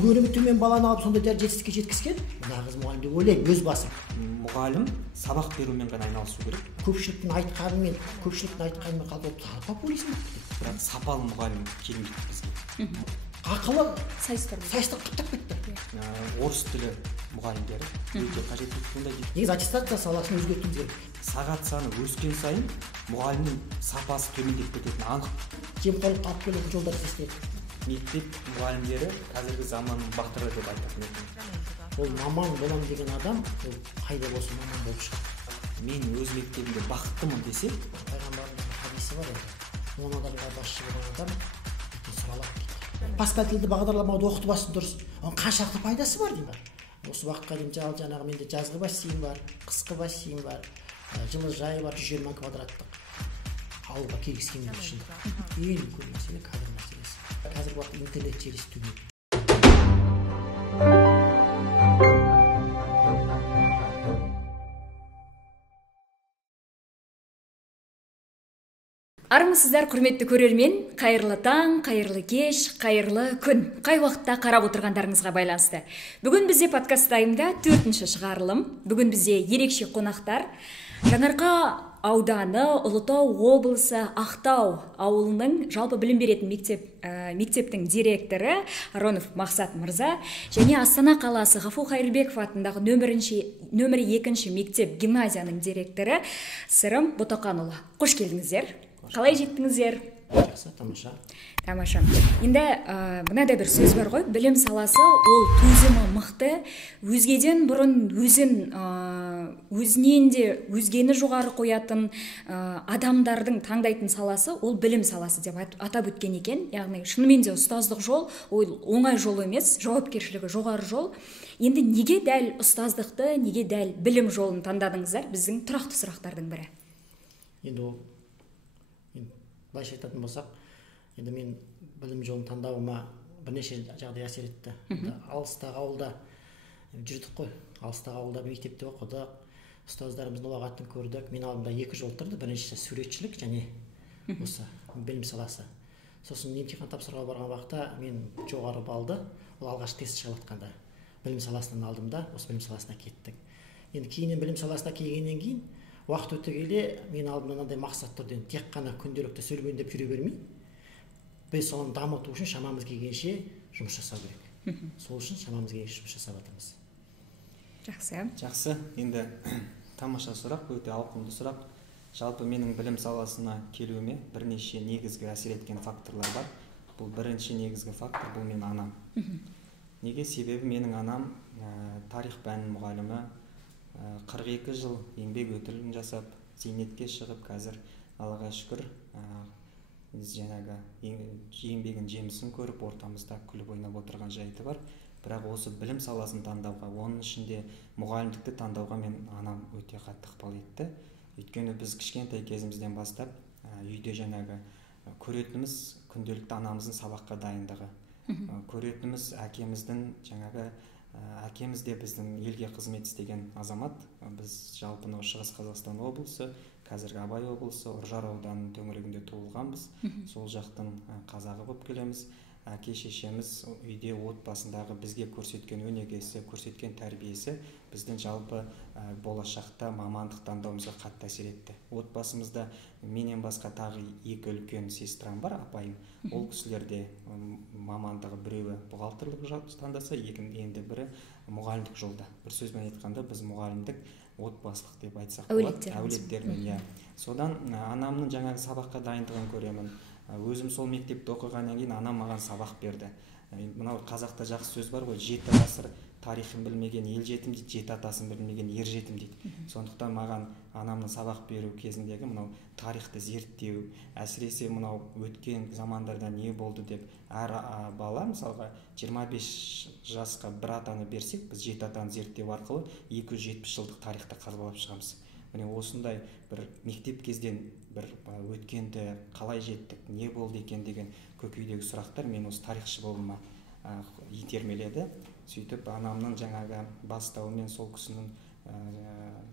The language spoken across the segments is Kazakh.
Көрімі төмен баланы алып сондай жетістікке жеткізген мына қыз мұғалім деп ойлаймын өз басым. Мұғалім сабақ берумен ғана айналысу керек. Көпшіліктің айтқанымен қалып популизм бірақ сапалы мұғалім келмейді бізге. Ақылы сайыстар қыптап кетті. Орыс тілі мұғалімдері өте қажет туындайды. Негізі аттестация саласын өзгертуіміз керек. Сағат саны өскен сайын мұғалімнің сапасы төмендеп кететіні анық. Жемқорлыққа алып келетін жолдар іздестіреді. Мектеп мұғалімдері қазіргі заманның батыры деп айтатын едім. Ол маман болам деген адам, ол қайда болса маман болып шығады. Мен өз мектебімде бақыттымын десе, пайғамбардың хадисі бар еді. 10 адамға басшы болған адам сұралады дейді. Паскаль тілді бағдарламада оқытып алсын дұрыс. Оның қаншалықты пайдасы бар деймін. Осы уақытқа дейін жаңағы менде жазғы бассейн бар, қысқы бассейн бар, жылыжай бар, 120 квадраттық. Ауылға келгісі келмейді шындық. Ең үлкен мәселе кадр мәселесі. Қазіргі уақытта интернет желісі төмен. Армысыздар, құрметті көрермен, қайырлы таң, қайырлы кеш, қайырлы күн. Қай уақытта қарап отырғандарыңызға байланысты. Бүгін бізде подкасттайымда 4-ші шығарылым. Бүгін бізде ерекше қонақтар. Жаңарқа ауданы, Ұлытау облысы, Ақтау ауылының жалпы білім беретін мектептің директоры Аронов Мақсат мырза және Астана қаласы Ғафу Қайырбеков атындағы нөмірі 2-ші мектеп гимназияның директоры Сырым Ботақанұлы. Қош келдіңіздер. Қалай жеттіңіздер? Жақсы, тамаша. Тамаша. Енді мынада бір сөз бар ғой, білім саласы ол төзімі мықты, өзгеден бұрын өзінен де өзгені жоғары қоятын адамдардың таңдайтын саласы ол білім саласы деп атап өткен екен. Яғни шынымен де ұстаздық жол ол оңай жол емес, жауапкершілігі жоғары жол. Енді неге дәл ұстаздықты, неге дәл білім жолын таңдадыңыздар? Біздің тұрақты сұрақтардың бірі. Енді ол былайша айтатын болсақ, енді мен білім жолын таңдауыма бірнеше жағдай әсер етті. Алыстағы ауылда жүрдік қой. Алыстағы ауылда мектепте оқыдық. Ұстаздарымыздың ұлағатын көрдік. Мен алдымда 2 жол тұрды. Біріншісі суретшілік және осы білім саласы. Сосын емтихан тапсыруға барған уақытта мен жоғары балды, ол алғаш тест шығыватқанда білім саласынан алдым да, осы білім саласына кеттік. Енді кейіннен білім саласына келгеннен кейін уақыт өте келе мен алдымда мынандай мақсат тұрды. Тек қана күнделікті сөйлегендеп жүре бермей, біз соны дамыту үшін шамамыз келгенше жұмыс жасау керек. Сол үшін шамамыз келгенше жұмыс жасап жатырмыз. Жақсы. Енді тамаша сұрақ, өте ауқымды сұрақ. Жалпы менің білім саласына келуіме бірнеше негізгі әсер еткен факторлар бар. Бұл бірінші негізгі фактор, бұл менің анам. Неге? Себебі менің анам тарих пәнінің мұғалімі, 42 жыл еңбек өтілін жасап, зейнетке шығып, қазір Аллаға шүкір жаңағы еңбегін жемісін көріп, ортамызда күліп ойнап отырған жайты бар. Бірақ осы білім саласын таңдауға, оның ішінде мұғалімдікті таңдауға мен анам өте қатты ықпал етті. Өйткені біз кішкентай кезімізден бастап үйде жаңағы көретініміз күнделікті анамыздың сабаққа дайындығы. Көретініміз әкеміздің жаңағы әкеміз де біздің елге қызмет істеген азамат. Біз жалпы Шығыс Қазақстан облысы, қазіргі Абай облысы, Ұржар ауданының төңірегінде туылғанбыз. Сол жақтың қазағы болып келеміз. Әке шешеміз үйде отбасындағы бізге көрсеткен өнегесі, көрсеткен тәрбиесі біздің жалпы болашақта мамандық таңдауымызға қатты әсер етті. Отбасымызда менен басқа тағы 2 үлкен сестрам бар, апайым. Ол кісілерде мамандығы біреуі бухгалтерлік таңдаса, енді бірі мұғалімдік жолда. Бір сөзбен айтқанда біз мұғалімдік отбасылық деп айтсақ болады. Әулеттермен. Содан анамның жаңағы сабаққа дайындығын көремін. Өзім сол мектепте оқығаннан кейін анам маған сабақ берді. Мынау қазақта жақсы сөз бар ғой, 7 ғасыр тарихын білмеген ел жетім дейді, 7 атасын білмеген ер жетім дейді. Сондықтан маған анамның сабақ беру кезіндегі мынау тарихты зерттеу, әсіресе мынау өткен замандарда не болды деп әр бала мысалға 25 жасқа бір атаны берсек, біз 7 атаны зерттеу арқылы 270 жылдық тарихты қазбалап шығамыз. Міне осындай бір мектеп кезден бір өткенді қалай жеттік, не болды екен деген көкейдегі сұрақтар мен осы тарихшы болуыма итермеледі. Сөйтіп анамның жаңағы бастауымен сол кісінің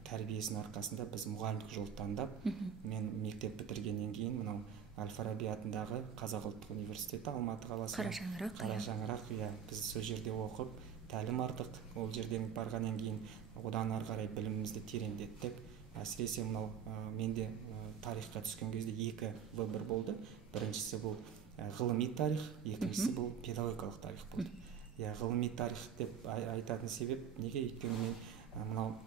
тәрбиесінің арқасында біз мұғалімдік жолды таңдап, мен мектеп бітіргеннен кейін мынау Әл-Фараби атындағы Қазақ ұлттық университеті, Алматы қаласы. Қарашаңырақ, иә. Біз сол жерде оқып, тәлім ардық. Ол жерден барғаннан кейін одан ары қарай білімімізді тереңдеттік. Әсіресе мынау менде тарихқа түскен кезде екі выбор болды. Біріншісі бұл ғылыми тарих, екіншісі бұл педагогикалық тарих болды. Ғылыми тарих деп айтатын себеп неге? Өйткені мен мынау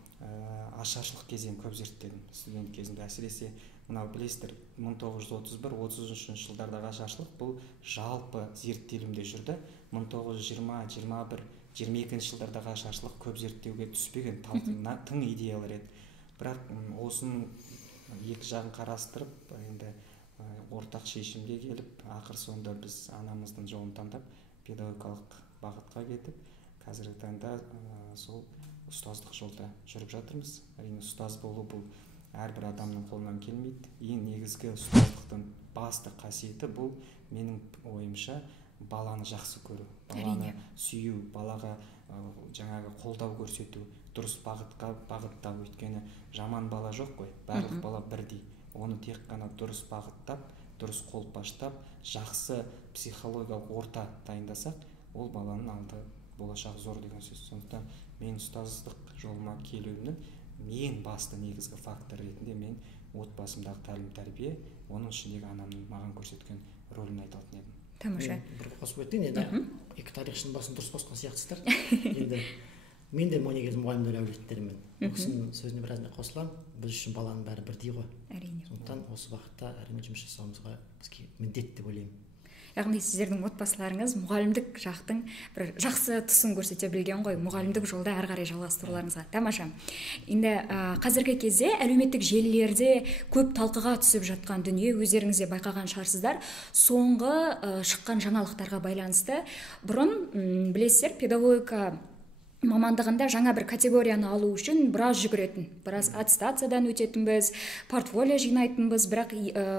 ашаршылық кезең көп зерттедім студент кезімде. Әсіресе мынау білесіздер, 1931-33 жылдардағы ашаршылық бұл жалпы зерттелімде жүрді. 1920, 21, 22 жылдардағы ашаршылық көп зерттеуге түспеген, тың идеялар еді. Бірақ осының екі жағын қарастырып, енді ортақ шешімге келіп, ақыр соңында біз анамыздың жолын таңдап, педагогикалық бағытқа кетіп, қазіргі таңда сол ұстаздық жолда жүріп жатырмыз. Әрине ұстаз болу бұл әрбір адамның қолынан келмейді. Ең негізгі ұстаздықтың басты қасиеті бұл менің ойымша баланы жақсы көру, баланы сүю, балаға жаңағы қолдау көрсету, дұрыс бағытқа бағыттау. Өйткені жаман бала жоқ қой, барлық бала бірдей. Оны тек қана дұрыс бағыттап, дұрыс қолпаштап, жақсы психологиялық орта дайындасақ, ол баланың алды болашақ зор деген сөз. Сондықтан мен ұстаздық жолыма келуімнің ең басты негізгі фактор ретінде мен отбасымдағы тәлім-тәрбие, оның ішіндегі анамның маған көрсеткен рөлін айтатын едім. Тамаша. Бір қосып өтейін, енді екі тарихшының басын дұрыс қосқан сияқтысыздар. Енді мен де негізі мұғалімдер әулеттерімін. Бұл кісінің сөзіне біразына қосыламын. Біз үшін баланың бәрі бірдей ғой. Әрине. Сондықтан осы бағытта әрине жұмыс жасауымызға бізге міндетті деп ойлаймын. Яғни сіздердің отбасыларыңыз мұғалімдік жақтың бір жақсы тұсын көрсете білген ғой, мұғалімдік жолда әрі қарай жалғастыруларыңызға. Тамаша. Енді қазіргі кезде әлеуметтік желілерде көп талқыға түсіп жатқан дүние, өздеріңіз де байқаған шығарсыздар. Соңғы шыққан жаңалықтарға байланысты бұрын білесіздер, педагогика мамандығында жаңа бір категорияны алу үшін біраз жүгіретін, біраз аттестациядан өтетінбіз, портфолио жинайтынбыз, бірақ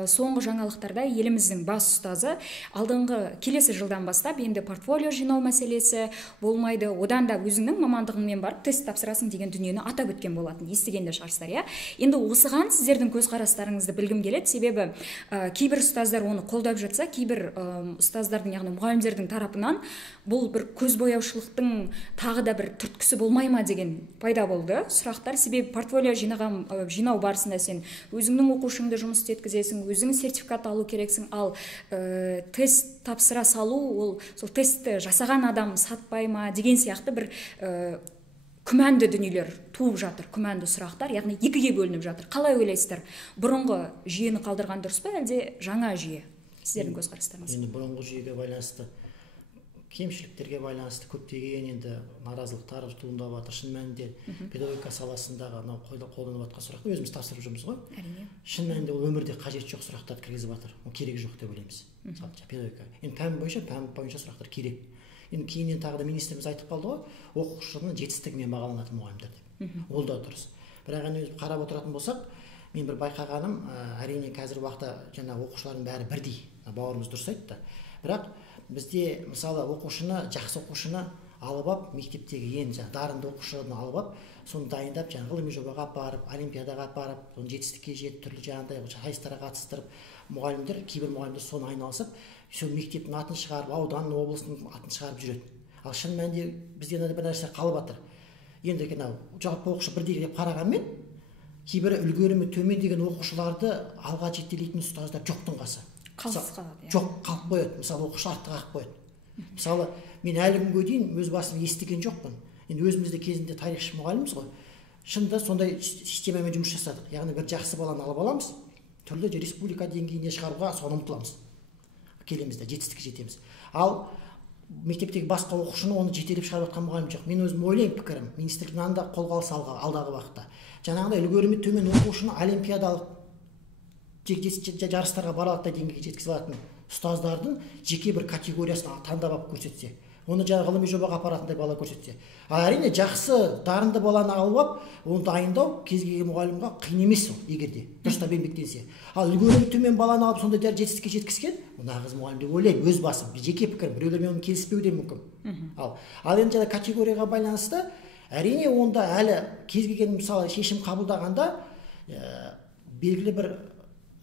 соңғы жаңалықтарда еліміздің бас ұстазы алдыңғы келесі жылдан бастап енді портфолио жинау мәселесі болмайды, одан да өзіңнің мамандығыңмен барып тест тапсырасың деген дүниені атап өткен болатын, естігенде шығарсыздар, иә. Енді осыған сіздердің көзқарастарыңызды білгім келеді, себебі кейбір ұстаздар оны қолдап жатса, кейбір ұстаздардың, яғни мұғалімдердің тарапынан бұл бір көзбояушылықтың тағы да бір түрткісі болмай ма деген пайда болды сұрақтар. Себебі портфолио жинау барысында сен өзіңнің оқушыңды жұмыс істеткізесің, өзің сертификат алу керексің, ал тест тапсыра салу, ол сол тестті жасаған адам сатпай ма деген сияқты бір күмәнді дүниелер туып жатыр, күмәнді сұрақтар, яғни екіге бөлініп жатыр. Қалай ойлайсыздар? Бұрынғы жүйені қалдырған дұрыс па, әлде жаңа жүйе? Сіздердің көзқарастарыңыз. Енді бұрынғы жүйеге байланысты, кемшіліктерге байланысты көптеген енді наразылықтар туындап жатыр. Шын мәнінде педагогика саласындағы мынау қолданып жатқан сұрақты өзіміз тапсырып жүрміз ғой. Әрине. Шын мәнінде ол өмірде қажет жоқ сұрақтарды кіргізіп жатыр. Ол керегі жоқ деп ойлаймыз. Мысалы педагогика. Енді пән бойынша сұрақтар керек. Енді кейіннен тағы да министріміз айтып қалды ғой, оқушының жетістігімен бағаланатын мұғалімдер деп. Ол да дұрыс. Бірақ енді қарап отыратын болсақ, мен бір байқағаным, әрине қазіргі уақытта жаңа оқушылардың бәрі бірдей. Бауырымыз дұрыс айтты. Бірақ бізде мысалы жақсы оқушыны алып алып, мектептегі ең дарынды оқушыны алып алып, соны дайындап, ғылыми жобаға апарып, олимпиадаға апарып, соны жетістікке жетіп, түрлі жаңағыдай сайыстарға қатыстырып, кейбір мұғалімдер соны айналысып, сол мектептің атын шығарып, ауданның, облыстың атын шығарып жүреді. Ал шын мәнінде бізде бір нәрсе қалып жатыр. Енді жалпы оқушы бірдей деп қарағанмен, кейбір үлгерімі төмен деген оқушыларды алға жетелейтін ұстаздар жоқтың қасы. Жоқ, қалып қояды. Мысалы, оқушы артқа қалып қояды. Мысалы, мен әлі күнге дейін өз басым естіген жоқпын. Енді өзімізде кезінде тарихшы мұғалімбіз ғой. Шынында сондай системамен жұмыс жасадық. Яғни бір жақсы баланы алып аламыз, түрлі республика деңгейіне шығаруға соны ұмтыламыз. Келеміз де жетістікке жетеміз. Ал мектептегі басқа оқушыны оны жетелеп шығарып жатқан мұғалім жоқ. Мен өзім ойлаймын, пікірім, министрлік мынаны да қолға алса алдағы уақытта. Жаңағыдай үлгерімі төмен оқушыны олимпиадалық жарыстарға баралаттай деңгейге жеткізіп алатын ұстаздардың жеке бір категориясын таңдап алып көрсетсе, оны ғылыми жобаға апаратындай бала көрсетсе. Әрине жақсы, дарынды баланы алып алып, оны дайындау кез келген мұғалімге қиын емес ол, егерде дұрыстап еңбектенсе. Ал үлгерімі төмен баланы алып сондай жетістікке жеткізген, нағыз мұғалім деп ойлаймын, өз басым, жеке пікірім, біреулермен оны келіспеуі де мүмкін. Ал енді категорияға байланысты, әрине онда әлі кез келген мысалы шешім қабылдағанда белгілі бір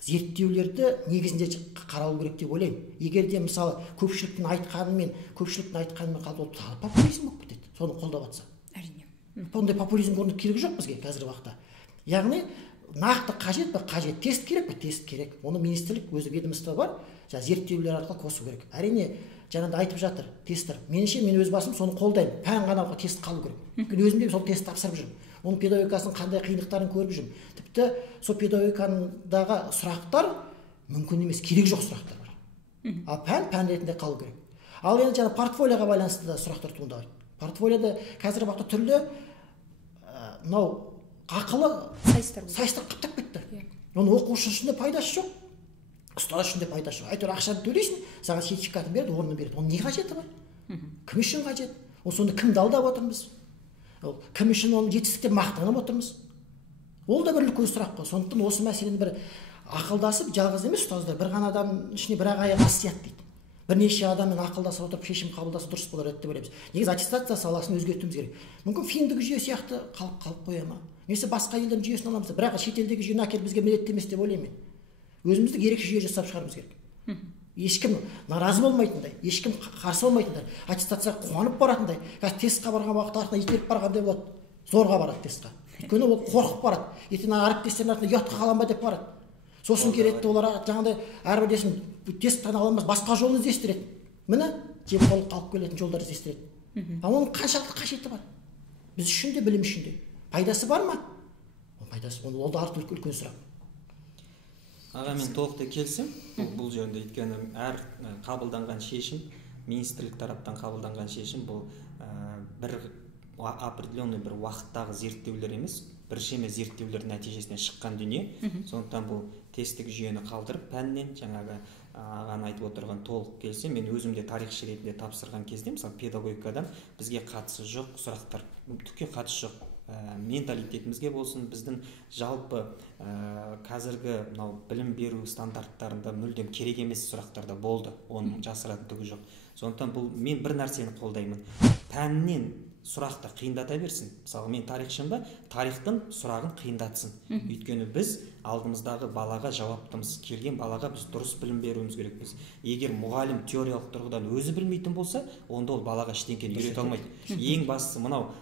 зерттеулерді негізінде қаралу керек деп ойлаймын. Егер де мысалы көпшіліктің айтқанымен қалды, ол популизм болып кетеді, соны қолдап жатса. Әрине. Ондай популизм орны керегі жоқ бізге қазіргі уақытта. Яғни нақты қажет па? Қажет. Тест керек па? Тест керек. Оны министрлік өзі ведомство бар, зерттеулер арқылы қосу керек. Әрине, жаңағыда айтып жатыр, тесттер. Меніңше мен өз басым соны қолдаймын. Пән ғана тест қалу керек. Өйткені өзім де сол тест тапсырып жүрмін. Оның педагогикасының қандай қиындықтарын көріп жүрмін. Тіпті сол педагогикадағы сұрақтар мүмкін емес, керек жоқ сұрақтар бар. Ал пән ретінде қалу керек. Ал енді жаңа портфолиоға байланысты да сұрақтар туындайды. Портфолиода қазіргі уақытта түрлі мынау ақылы сайыстар қаптап кетті. Оны оқушы үшін де пайдасы жоқ, ұстаз үшін де пайдасы жоқ. Әйтеуір ақшаны төлейсің, саған сертификатын береді, орнын береді. Оның не қажеті бар? Кім үшін қажет? Сонда кімді алдап отырмыз? Кім үшін оның жетістікте мақтанып отырмыз? Ол да бір үлкен сұрақ қой. Сондықтан осы мәселені бір ақылдасып, жалғыз емес ұстаздар, бір ғана адам ішіне бір аяқ ас дейді. Бірнеше адаммен ақылдасып отырып шешім қабылдаса дұрыс болар еді деп ойлаймыз. Негізі аттестация саласын өзгертуіміз керек. Мүмкін финдік жүйе сияқты қалып қоя ма? Немесе басқа елдің жүйесін аламыз. Бірақ шетелдегі жүйені әкеліп бізге міндетті емес деп ойлаймын. Өзімізді ерекше жүйе жасап шығаруымыз керек. Ешкім наразы болмайтындай, ешкім қарсы болмайтындай, аттестацияға қуанып баратындай, қазір тестқа барған уақытта артына итеріп барғандай болады. Зорға барады тестқа. Өйткені ол қорқып барады. ертең әріптестерінің артына ұятқа қалам ба деп барады. Сосын келеді де олар жаңағыдай әрбір десін тесттен ала алмас, басқа жолын іздестіреді. Міне жемқорлыққа алып келетін жолдар іздестіреді. Ал оның қаншалықты қажеті бар? Біз үшін де, білім үшін де. Пайдасы бар ма? Пайдасы, ол да артық үлкен сұрақ. Аға, мен толықтай келісем бұл жерінде, өйткені әр қабылданған шешім, министрлік тараптан қабылданған шешім бұл бір определенный бір уақыттағы зерттеулер емес, біршеме зерттеулер нәтижесіне шыққан дүние. Сондықтан бұл тесттік жүйені қалдырып, пәннен жаңағы ағаның айтып отырған толық келсе, мен өзімде тарихшы ретінде тапсырған кезде, мысалы педагогикадан бізге қатысы жоқ сұрақтар, түкке қатысы жоқ. Менталитетімізге болсын, біздің жалпы қазіргі білім беру стандарттарында мүлдем керек емес сұрақтарда болды, оның жасыратын түгі жоқ. Сондықтан бұл мен бір нәрсені қолдаймын. Пәннен сұрақты қиындата берсін. Мысалы, мен тарихшым ба, тарихтың сұрағын қиындатсын. Өйткені біз алдымыздағы балаға жауаптымыз. Келген балаға біз дұрыс білім беруіміз керекпіз. Егер мұғалім теориялық тұрғыдан өзі білмейтін болса, онда ол балаға ештеңені үйрете алмайды. Ең бастысы мынау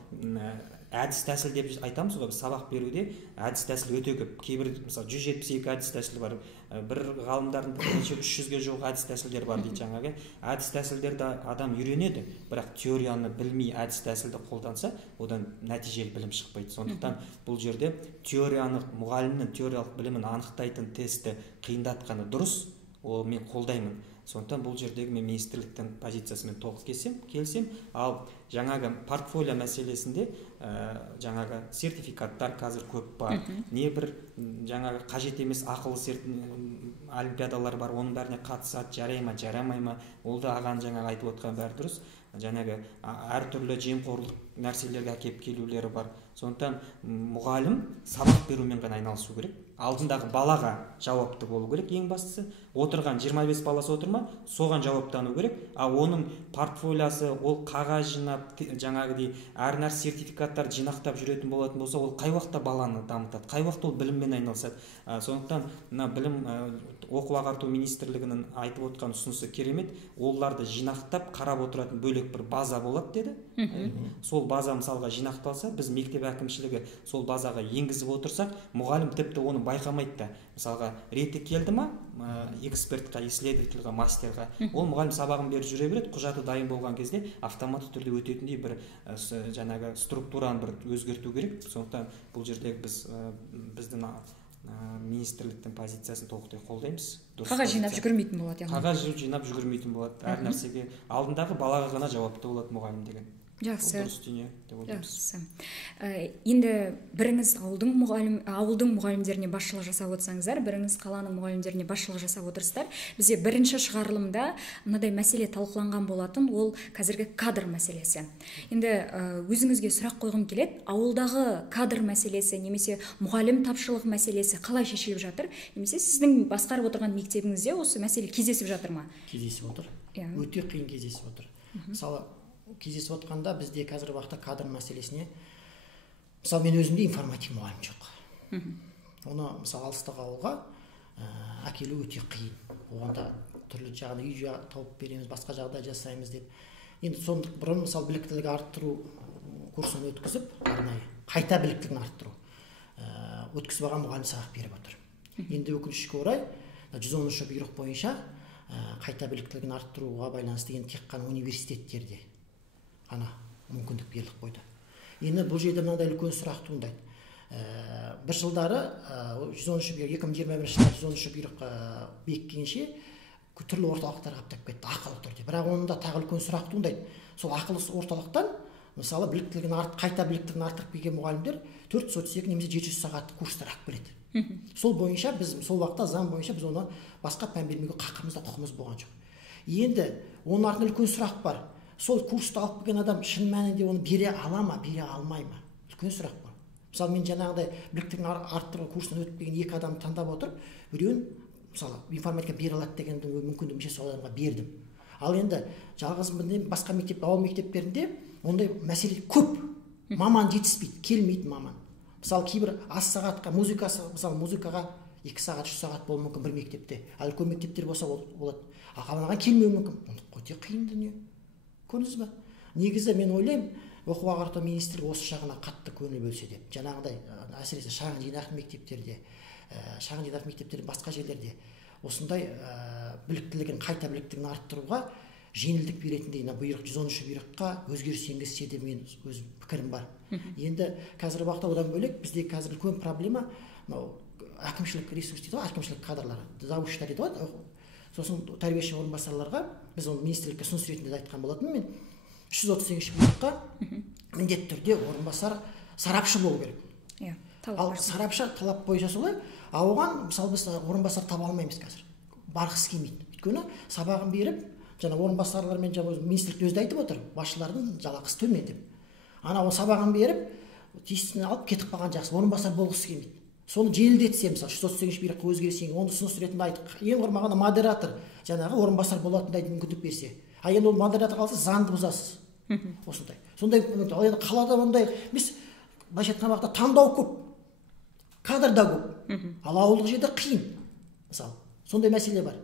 әдіс тәсіл деп айтамыз ғой, сабақ беруде әдіс тәсіл өте көп. Кейбір мысалы 172 әдіс тәсіл бар. Бір ғалымдардың 300-ге жуық әдіс тәсілдер бар дейді жаңағы. Әдіс тәсілдерді адам үйренеді, бірақ теорияны білмей әдіс тәсілді қолданса, одан нәтижелі білім шықпайды. Сондықтан бұл жерде теорияны, мұғалімнің теориялық білімін анықтайтын тестті қиындатқаны дұрыс, ол мен қолдаймын. Сондықтан бұл жердегі мен министрліктің позициясымен толық келсем, ал жаңағы портфолио мәселесінде жаңағы сертификаттар қазір көп бар. Не бір жаңағы қажет емес ақылы олимпиадалар бар, оның бәріне қатысады, жарай ма, жарамай ма, ол да аған жаңағы айтып отқан бәрі дұрыс. Жаңағы әртүрлі жемқорлық нәрселерге әкеліп келулері бар. Сондықтан мұғалім сабақ берумен ғана айналысу керек. Алдындағы балаға жауапты болу керек. Ең бастысы, отырған 25 баласы отыр ма, соған жауаптану керек. Ал оның портфолиосы, ол қағаз жинап, жаңағыдай әр нәрсе сертификаттар жинақтап жүретін болатын болса, ол қай уақытта баланы дамытады, қай уақытта ол біліммен айналысады. Сондықтан мына білім оқу ағарту министрлігінің айтып отқан ұсынысы керемет. Оларды жинақтап қарап отыратын бөлек бір база болады деді. Сол база мысалға жинақталса, біз мектеп әкімшілігі сол базаға енгізіп отырсақ, мұғалім тіпті оны байқамайды да. Мысалға реті келді ма, экспертқа, исследовательға, мастерға, ол мұғалім сабағын беріп жүре береді, құжаты дайын болған кезде автоматты түрде өтетіндей бір жаңағы структураны бір өзгерту керек. Сондықтан бұл жердегі біздің министрліктің позициясын толықтай қолдаймыз. Қағаз жинап жүгірмейтін болады. Қағаз жинап жүгірмейтін болады. Әр нәрсеге алдындағы балаға ғана жауапты болады мұғалім деген. Жақсы. Дұрыс дүние деп ойлаймыз. Енді біріңіз ауылдың мұғалімдеріне басшылық жасап отырсаңыздар, біріңіз қаланың мұғалімдеріне басшылық жасап отырсыздар. Бізде бірінші шығарылымда мынадай мәселе талқыланған болатын, ол қазіргі кадр мәселесі. Енді өзіңізге сұрақ қойғым келеді, ауылдағы кадр мәселесі немесе мұғалім тапшылық мәселесі қалай шешіліп жатыр? Немесе сіздің басқарып отырған мектебіңізде осы мәселе кездесіп жатыр ма? Кездесіп отыр. Өте қиын кездесіп отыр. Мысалы, кездесіп отқанда бізде қазіргі уақытта кадр мәселесіне, мысалы мен өзімде информатика мұғалім жоқ. Оны мысалы алыстағы ауылға әкелу өте қиын. Оғанда түрлі жағдай үй тауып береміз, басқа жағдай жасаймыз деп. Енді сондық бұрын мысалы біліктілігі арттыру курсын өткізіп, арнайы қайта біліктілігін арттыру өткізіп алған мұғалім сабақ беріп отыр. Енді өкінішке орай 113 бұйрық бойынша қайта біліктілігін арттыруға байланысты енді тек қана университеттерде ғана мүмкіндік беріліп қойды. Енді бұл жерде мынандай үлкен сұрақ туындайды. Бір жылдары 113 бұйрық 2021 жылы 113 бұйрық бекіткенше түрлі орталықтарға аптап кетті ақылы түрде. Бірақ онда тағы үлкен сұрақ туындайды. Сол ақылы орталықтан мысалы қайта біліктілігін арттырып келген мұғалімдер 432 немесе 700 сағаттық курстар алып келеді. Сол бойынша біз сол уақытта заң бойынша біз оны басқа пән бермеуге қақымыз да құқымыз болған жоқ. Енді оның артында үлкен сұрақ бар. Сол курсты алып келген адам шын мәнінде оны бере ала ма, бере алмай ма? Үлкен сұрақ бар. Мысалы мен жаңағыдай біліктілігін арттыру курсынан өтіп келген 2 адамды таңдап отырып, біреуін мысалы информатика бере алады деген мүмкіндігімше сол адамға бердім. Ал енді жалғызбын басқа мектеп, ауыл мектептерінде ондай мәселе көп. Маман жетіспейді, келмейді маман. Мысалы кейбір аз сағатқа мысалы музыкаға 2 сағат, 3 сағат болуы мүмкін бір мектепте. Ал үлкен мектептер болса болады. Қалмаған келмеуі мүмкін. Өте қиын дүние. Көрдіңіз ба? Негізі мен ойлаймын, оқу ағарту министрлігі осы жағына қатты көңіл бөлсе деп. Жаңағыдай әсіресе шағын жинақты мектептерде, басқа жерлерде осындай біліктілігін, қайта біліктілігін арттыруға жеңілдік беретіндей бұйрық 113 бұйрыққа өзгеріс енгізсе деп мен өз пікірім бар. Енді қазіргі уақытта одан бөлек бізде қазір үлкен проблема әкімшілік ресурс дейді ғой, әкімшілік кадрлары, завучтар дейді ғой. Сосын тәрбиеші орынбасарларға біз оны министрлікке ұсыныс ретінде айтқан болатын мен 338 бұйрыққа міндетті түрде орынбасар сарапшы болу керек. Ал сарапшы талап бойынша солай, ал оған мысалы біз орынбасар таба алмаймыз қазір. Барғысы келмейді. Өйткені сабағын беріп, жаңа орынбасарлар мен министрлікте өзі айтып отыр, басшылардың жалақысы төмен деп. Ана сабағын беріп, тиісінен алып кетіп қалған жақсы, орынбасар болғысы келмейді. Соны жеңілдетсе, мысалы 338 бұйрыққа өзгеріс енгізсе, оны ұсыныс ретінде айтып, ең құрмағанда модератор жаңағы орынбасар болатындай мүмкіндік берсе. А енді ол модератор қалса заңды бұзасыз. Осындай. Сондай енді қалада ондай емес, былайша айтқан уақытта таңдау көп, кадр да көп. Ал ауылдық жерде қиын. Мысалы, сондай мәселе бар.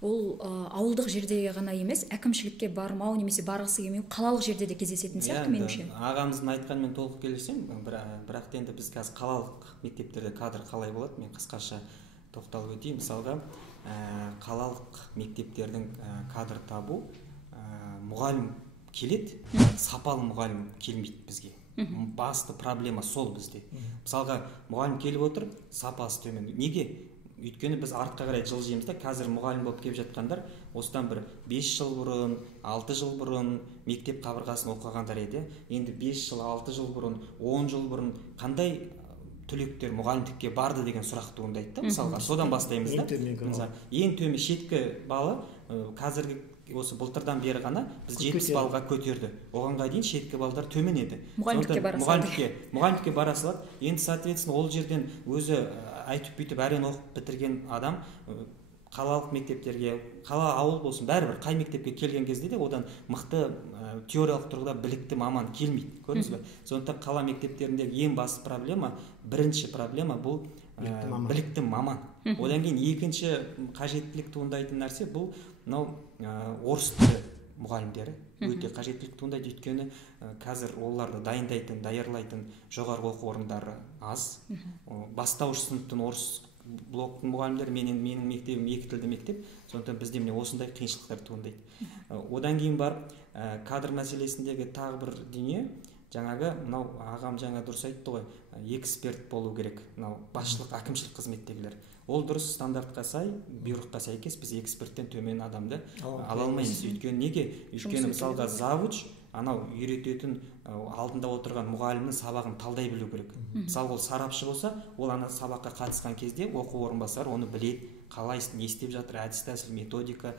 Ол ауылдық жерде ғана емес, әкімшілікке бармау немесе барғысы келмеу қалалық жерде де кездесетін сияқты меніңше. Ағамыздың айтқанымен толық келісемін, бірақ енді біз қазір қалалық мектептерде кадр қалай болады, мен қысқаша тоқталып өтейін. Мысалға, қалалық мектептердің кадр табу, мұғалім келеді, сапалы мұғалім келмейді бізге. Басты проблема сол бізде. Мысалға, мұғалім келіп отыр, сапасы төмен. Неге? Өйткені біз артқа қарай жылжимыз да, қазір мұғалім болып келіп жатқандар осыдан бір 5 жыл бұрын, 6 жыл бұрын мектеп қабырғасын оқығандар еді. Енді 5 жыл, 6 жыл бұрын, 10 жыл бұрын қандай түлектер мұғалімдікке барды деген сұрақ туындайды да. Мысалға, содан бастаймыз да. Ең төмен шеткі балы қазіргі осы былтырдан бері ғана біз 70 балға көтерді. Оғанға дейін шеткі балдар төмен еді. Мұғалімдікке бара салады. Енді соответственно ол жерден өзі айтып бүйтіп әрен оқып бітірген адам қалалық мектептерге, қала ауыл болсын, бәрібір қай мектепке келген кезде де одан мықты теориялық тұрғыда білікті маман келмейді. Көрдіңіз бе? Сондықтан қала мектептеріндегі ең басты проблема, бірінші проблема бұл білікті маман. Одан кейін екінші қажеттілік туындайтын нәрсе бұл орыс тілі мұғалімдері өте қажеттілік туындайды. Өйткені қазір оларды даярлайтын жоғарғы оқу орындары аз. Бастауыш сыныптың орыс блоктың мұғалімдері, менің мектебім 2 тілді мектеп, сондықтан бізде міне осындай қиыншылықтар туындайды. Одан кейін бар кадр мәселесіндегі тағы бір дүние, жаңағы мынау ағам жаңа дұрыс айтты ғой, эксперт болу керек, мынау басшылық әкімшілік қызметтегілер. Ол дұрыс, стандартқа сай, бұйрыққа сәйкес біз эксперттен төмен адамды ала алмаймыз. Өйткені неге? Өйткені мысалға завуч анау үйрететін алдында отырған мұғалімнің сабағын талдай білу керек. Мысалы ол сарапшы болса, ол ана сабаққа қатысқан кезде оқу орынбасары оны біледі, қалай не істеп жатыр, әдіс тәсіл, методика,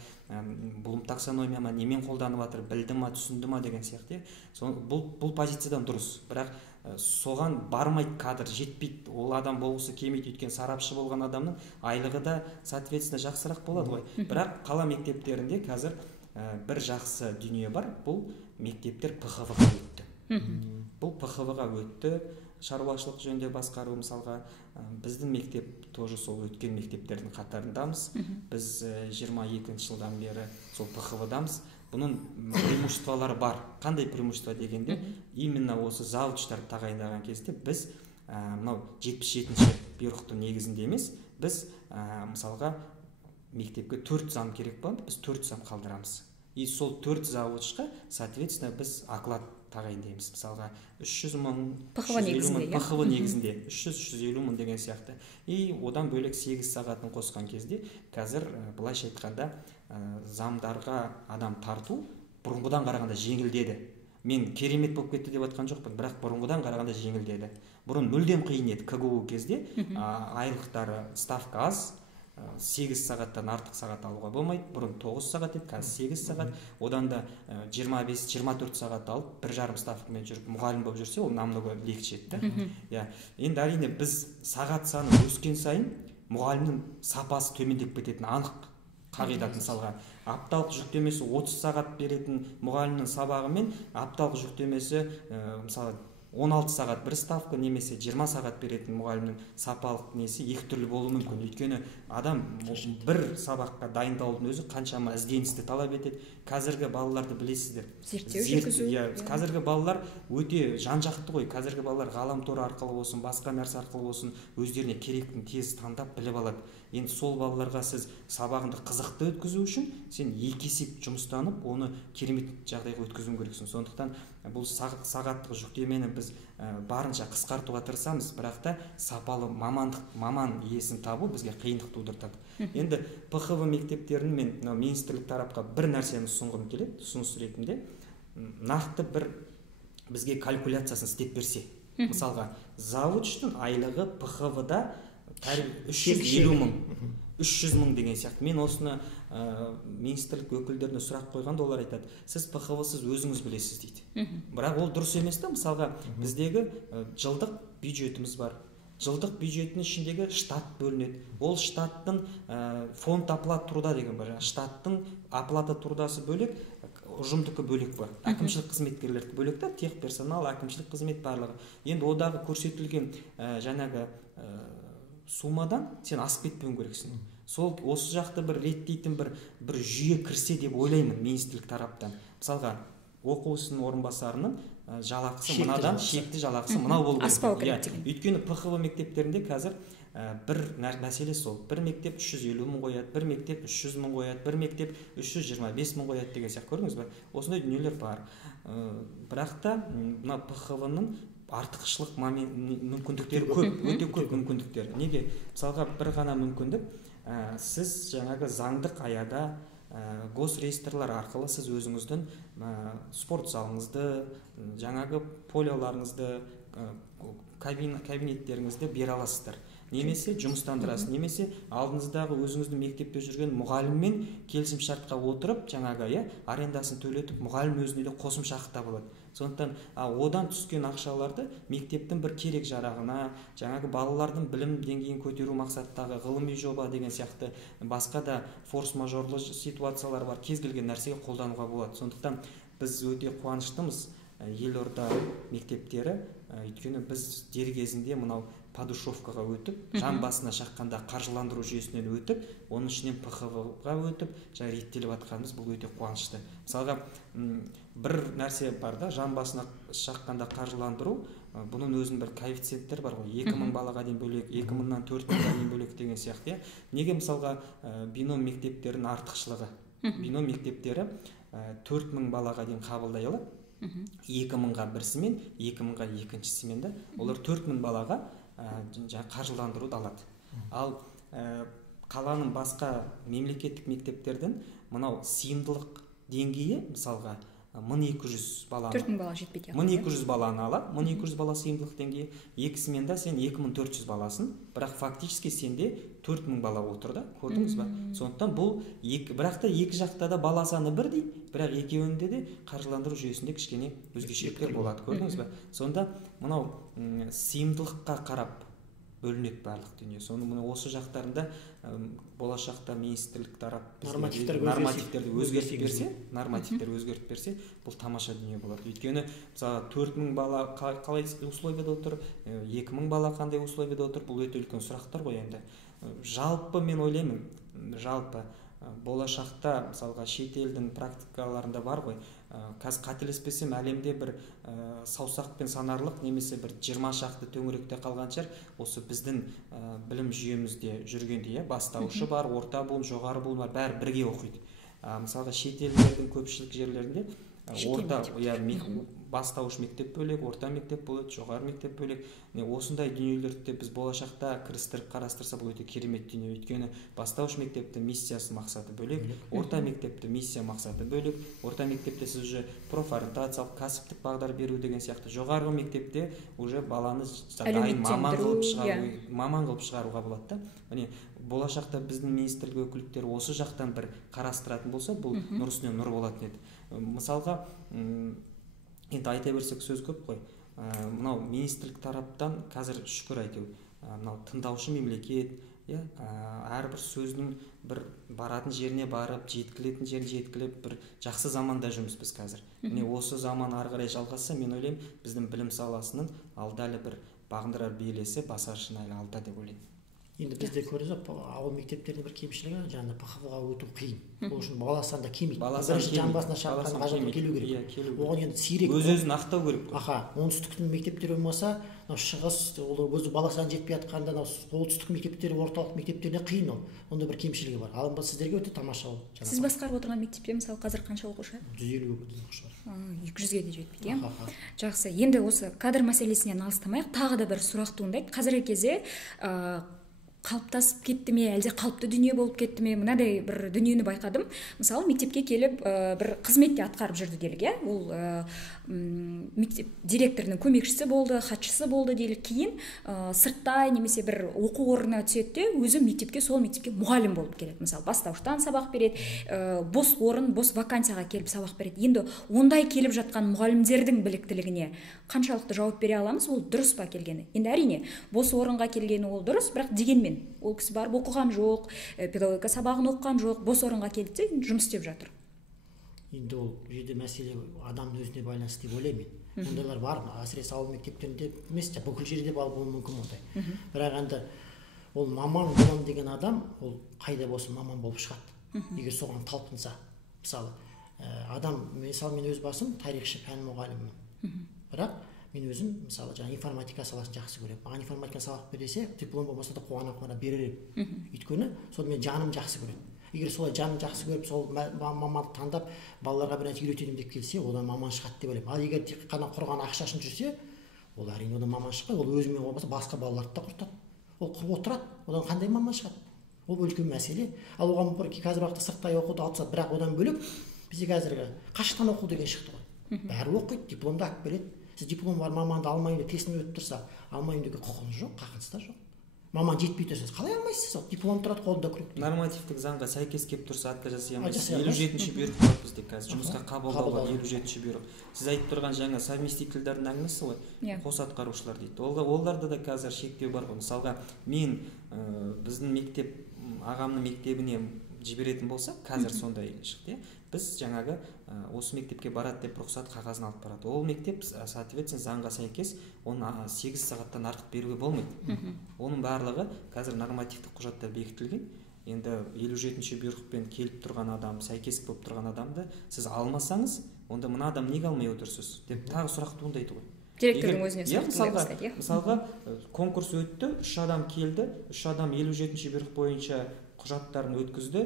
Блум таксономия ма, немен қолданып жатыр, білді ма, түсінді ма деген сияқты. Бұл позициядан дұрыс. Бірақ соған бармайды, кадр жетпейді, ол адам болғысы келмейді. Өйткені сарапшы болған адамның айлығы да соответственно жақсырақ болады ғой. Бірақ қала мектептерінде қазір бір жақсы дүние бар, бұл мектептер ПХВ-ға өтті. Бұл ПХВ-ға өтті, шаруашылық жөнінде басқару, мысалға біздің мектеп тоже сол өткен мектептердің қатарындамыз. Біз 22 жылдан бері сол ПХВ-дамыз. Бұның преимуществолары бар. Қандай преимущество дегенде, именно осы завучтарды тағайындаған кезде біз мынау 77-ші бұйрықтың негізінде емес, біз мысалға мектепке 4 зам керек болады, біз 4 зам қалдырамыз. И сол 4 завучқа, соответственно, біз оклад тағайындаймыз. Мысалға 300 мың, ПХВ негізінде 300-350 мың деген сияқты. И одан бөлек 8 сағатын қосқан кезде, қазір былайша айтқанда замдарға адам тарту бұрынғыдан қарағанда жеңілдеді. Мен керемет болып кетті деп айтқан жоқпын, бірақ бұрынғыдан қарағанда жеңілдеді. Бұрын мүлдем қиын еді КГУ кезде, айлықтары ставка аз, 8 сағаттан артық сағат алуға болмайды. Бұрын 9 сағат еді, қазір 8 сағат. Одан да 25-24 сағат алып, 1,5 ставкамен жүріп, мұғалім болып жүрсе, ол намного легче еді. Енді әрине біз сағат саны өскен сайын мұғалімнің сапасы төмендеп кететіні анық. Қағидат, мысалға апталық жүктемесі 30 сағат беретін мұғалімнің сабағы мен апталық жүктемесі мысалы 16 сағат бір ставка немесе 20 сағат беретін мұғалімнің сапалық несі екі түрлі болуы мүмкін. Өйткені адам бір сабаққа дайындаудың өзі қаншама ізденісті талап етеді. Қазіргі балаларды білесіздер. Зерттеу жүргізу. Қазіргі балалар өте жан-жақты ғой. Қазіргі балалар ғаламтор арқылы болсын, басқа нәрсе арқылы болсын, өздеріне керектін тез таңдап біліп алады. Енді сол балаларға сіз сабағыңды қызықты өткізу үшін сен екі есеп жұмыстанып, оны керемет жағдайға өткізуің керексің. Сондықтан бұл сағаттық жүктемені біз барынша қысқартуға тырысамыз, бірақ та сапалы маман иесін табу бізге қиындық тудыртады. Енді ПХВ мектептерін мен министрлік тарапқа бір нәрсені ұсынғым келеді, ұсыныс ретінде нақты бір бізге калькуляциясын істеп берсе. Мысалға, завучтың айлығы ПХВ-да 350 мың, 300 мың деген сияқты. Мен осыны министрлік өкілдеріне сұрақ қойғанда олар айтады, сіз ПХВ-сыз өзіңіз білесіз дейді. Бірақ ол дұрыс емес та. Мысалға, біздегі жылдық бюджетіміз бар. Жылдық бюджеттің ішіндегі штат бөлінеді. Ол штаттың фонд оплата труда деген бар. Штаттың оплата трудасы бөлек, ұжымдікі бөлек бар. Әкімшілік қызметкерлерді бөлек та, техперсонал, әкімшілік қызмет барлығы. Енді одағы көрсетілген жаңағы сумадан сен асып кетпеуің керексің. Сол осы жақты бір реттейтін бір жүйе кірсе деп ойлаймын министрлік тараптан. Мысалға, оқу ісінің орынбасарының жалақысы мынадан, шекті жалақысы мынау болу керек. Өйткені ПХВ мектептерінде қазір бір мәселе сол. Бір мектеп 350 мың қояды, бір мектеп 300 мың қояды, бір мектеп 325 мың қояды деген сияқты. Көрдіңіз бе? Осындай дүниелер бар. Бірақ та мына ПХВ-ның артықшылық мүмкіндіктері көп, өте көп мүмкіндіктер. Неге? Мысалға, бір ғана мүмкіндік, сіз жаңағы заңдық аяда госреестрлар арқылы сіз өзіңіздің спорт залыңызды, жаңағы полиоларыңызды, кабинеттеріңізді бере аласыздар. Немесе жұмыстандырасыз, немесе алдыңыздағы өзіңіздің мектепте жүрген мұғаліммен келісімшартқа отырып, жаңағы арендасын төлетіп, мұғалім өзіне де қосымша ақы табылады. Сондықтан одан түскен ақшаларды мектептің бір керек жарағына, жаңағы балалардың білім деңгейін көтеру мақсаттағы ғылыми жоба деген сияқты басқа да форс-мажорлы ситуациялар бар, кез келген нәрсеге қолдануға болады. Сондықтан біз өте қуаныштымыз елорда мектептері, өйткені біз дер кезінде мынау подушевкаға өтіп, жан басына шаққанда қаржыландыру жүйесінен өтіп, оның ішінен ПХВ-ға өтіп, жаңа реттеліп жатқанымыз бұл өте қуанышты. Мысалға, бір нәрсе бар да, жан басына шаққанда қаржыландыру, бұның өзінің бір коэффициенттері бар ғой, 2000 балаға дейін бөлек, 2000-нан 4000-ға дейін бөлек деген сияқты. Неге мысалға бином мектептерінің артықшылығы? Бином мектептері 4000 балаға дейін қабылдай алады, 2000-ға бірісімен, 2000-ға екіншісімен де, олар 4000 балаға қаржыландыруды алады. Ал қаланың басқа мемлекеттік мектептердің мынау сыйымдылық деңгейі, мысалға 1200 баланы, 4000 бала жетпейді. 1200 баланы алады, 1200 бала сыйымдылық деңгейі, екісімен де сен 2400 баласын, бірақ фактически сенде 4000 бала отыр да, көрдіңіз ба? Сондықтан бұл бірақ та екі жақта да бала саны бірдей, бірақ екеуінде де қаржыландыру жүйесінде кішкене өзгешеліктер болады, көрдіңіз ба? Сонда мынау сыйымдылыққа қарап бөлінеді барлық дүние. Соны міне осы жақтарында болашақта министрлік тарап нормативтерді нормативтер өзгертіп берсе, бұл тамаша дүние болады. Өйткені мысалы 4000 бала қалай условияда отыр, 2000 бала қандай условияда отыр, бұл өте үлкен сұрақтар ғой енді. Жалпы мен ойлаймын, болашақта мысалға шет елдің практикаларында бар ғой, қазір қателеспесем әлемде бір саусақпен санарлық немесе бір 20 шақты төңіректе қалған шығар осы біздің білім жүйемізде жүргенде, бастауышы бар, орта буын, жоғары буын бар, бәрі бірге оқиды. Мысалға шет елдердің көпшілік жерлерінде бастауыш мектеп бөлек, орта мектеп болады, жоғары мектеп бөлек. Осындай дүниелерді біз болашақта кірістіріп қарастырса, бұл өте керемет дүние. Өйткені бастауыш мектепті миссиясы мақсаты бөлек, орта мектепті миссия мақсаты бөлек, орта мектепте сіз уже профориентациялық кәсіптік бағдар беру деген сияқты, жоғарғы мектепте уже баланы дайын маман қылып шығаруға болады да. Міне болашақта біздің министрлік өкілдері осы жақтан бір қарастыратын болса, бұл нұр үстіне нұр болатын еді. Мысалға, енді айта берсек сөз көп қой. Мынау министрлік тараптан қазір шүкір әйтеу, мынау тыңдаушы мемлекет, әрбір сөздің бір баратын жеріне барып, жеткілетін жерін жеткілеп, бір жақсы заманда жүрміз біз қазір. Міне осы заман ары қарай жалғасса, мен ойлаймын, біздің білім саласының алдалы бір бағындырар белесі, басар шыңы алда деп ойлаймын. Енді бізде көрдік, ауыл мектептерінде бір кемшілігі, жаңағы ПХВ-ға өту қиын. Ол үшін бала саны да кемейді. Бірінші жан басына шаққан ғажапқа келу керек. Оған енді сирек. Өз-өзін ақтау керек. Оңтүстіктің мектептері болмаса, шығыс, ол өзі бала саны жетпей жатқанда, солтүстік мектептері, орталық мектептеріне қиын ол. Онда бір кемшілігі бар. Ал сіздерге өте тамаша ол. Сіз басқарып отырған мектепте мысалы қазір қанша оқушы? 150 оқушы бар. 200-ге де жетпейді, Жақсы. Енді осы кадр мәселесінен алыстамайық, тағы да бір сұрақ туындайды. Қазіргі кезде қалыптасып кетті ме, әлде қалыпты дүние болып кетті ме, мынадай бір дүниені байқадым. Мысалы, мектепке келіп бір қызметте атқарып жүрді делік, ол мектеп директорының көмекшісі болды, хатшысы болды делік. Кейін сырттай немесе бір оқу орнына түседі де, өзі сол мектепке мұғалім болып келеді. Мысалы, бастауыштан сабақ береді, бос орын, бос вакансияға келіп сабақ береді. Енді ондай келіп жатқан мұғалімдердің біліктілігіне қаншалықты жауап бере аламыз, ол дұрыс па келгені? Енді әрине, бос орынға келгені ол дұрыс, бірақ дегенмен ол кісі барып оқыған жоқ, педагогика сабағын оқыған жоқ, бос орынға келді де жұмыс істеп жатыр. Енді ол жерде мәселе адамның өзіне байланысты деп ойлаймын. Ондайлар бар, әсіресе ауыл мектептерінде емес, бүкіл жерде болуы мүмкін ондай. Бірақ енді ол маман болам деген адам, ол қайда болсын маман болып шығады. Егер соған талпынса, мысалы, мысалы мен өз басым тарихшы пән мұғалімімін. Бірақ мен өзім мысалы жаңа информатика саласын жақсы көремін. Маған информатика сабақ берсе, диплом болмаса да қуана берер едім. Өйткені соны мен жаным жақсы көреді. Егер солай жаным жақсы көріп, сол маманды таңдап, балаларға бір нәрсе үйретемін деп келсе, одан маман шығады деп ойлаймын. Ал егер тек қана құрған ақша үшін жүрсе, ол әрине одан маман шықпайды. Ол өзімен болмаса басқа балаларды да құртады. Ол құрып отырады. Одан қандай маман шығады? Ол үлкен мәселе. Ал оған қазір уақытта сырттай оқуды алып тастады, бірақ одан бөлек бізде қазіргі қашықтан оқу деген шықты ғой. Бәрі оқиды, дипломды алып келеді. Сіз диплом бар маманды алмайын деп тестін өтіп тұрса, алмайын деген құқығыңыз жоқ, қақыңыз да жоқ. Маман жетпей тұрса, қалай алмайсыз? Диплом тұрады қолында күрек. Нормативтік заңға сәйкес келіп тұрса, атқа жасай алмайсыз. 57-ші бұйрық бар бізде қазір. Жұмысқа қабылдауға 57-ші бұйрық. Сіз айтып тұрған жаңа совместительдердің әңгімесі ғой. Қос атқарушылар дейді. Оларда да қазір шектеу бар ғой. Мысалға, мен біздің мектеп, ағамның мектебіне жіберетін болса, қазір сондай шықты. Біз жаңағы осы мектепке барады деп рұқсат қағазын алып барады. Ол мектеп, соответственно, заңға сәйкес, оны 8 сағаттан артық беруге болмайды. Оның барлығы қазір нормативтік құжатта бекітілген. Енді 57-ші бұйрықпен келіп тұрған адам, сәйкес болып тұрған адамды сіз алмасаңыз, онда мына адам неге алмай отырсыз деп тағы сұрақ туындайды ғой. Директордың өзіне сұрақ туындайды. Мысалға, конкурс өтті, 3 адам келді, 3 адам 57-ші бұйрық бойынша құжаттарын өткізді,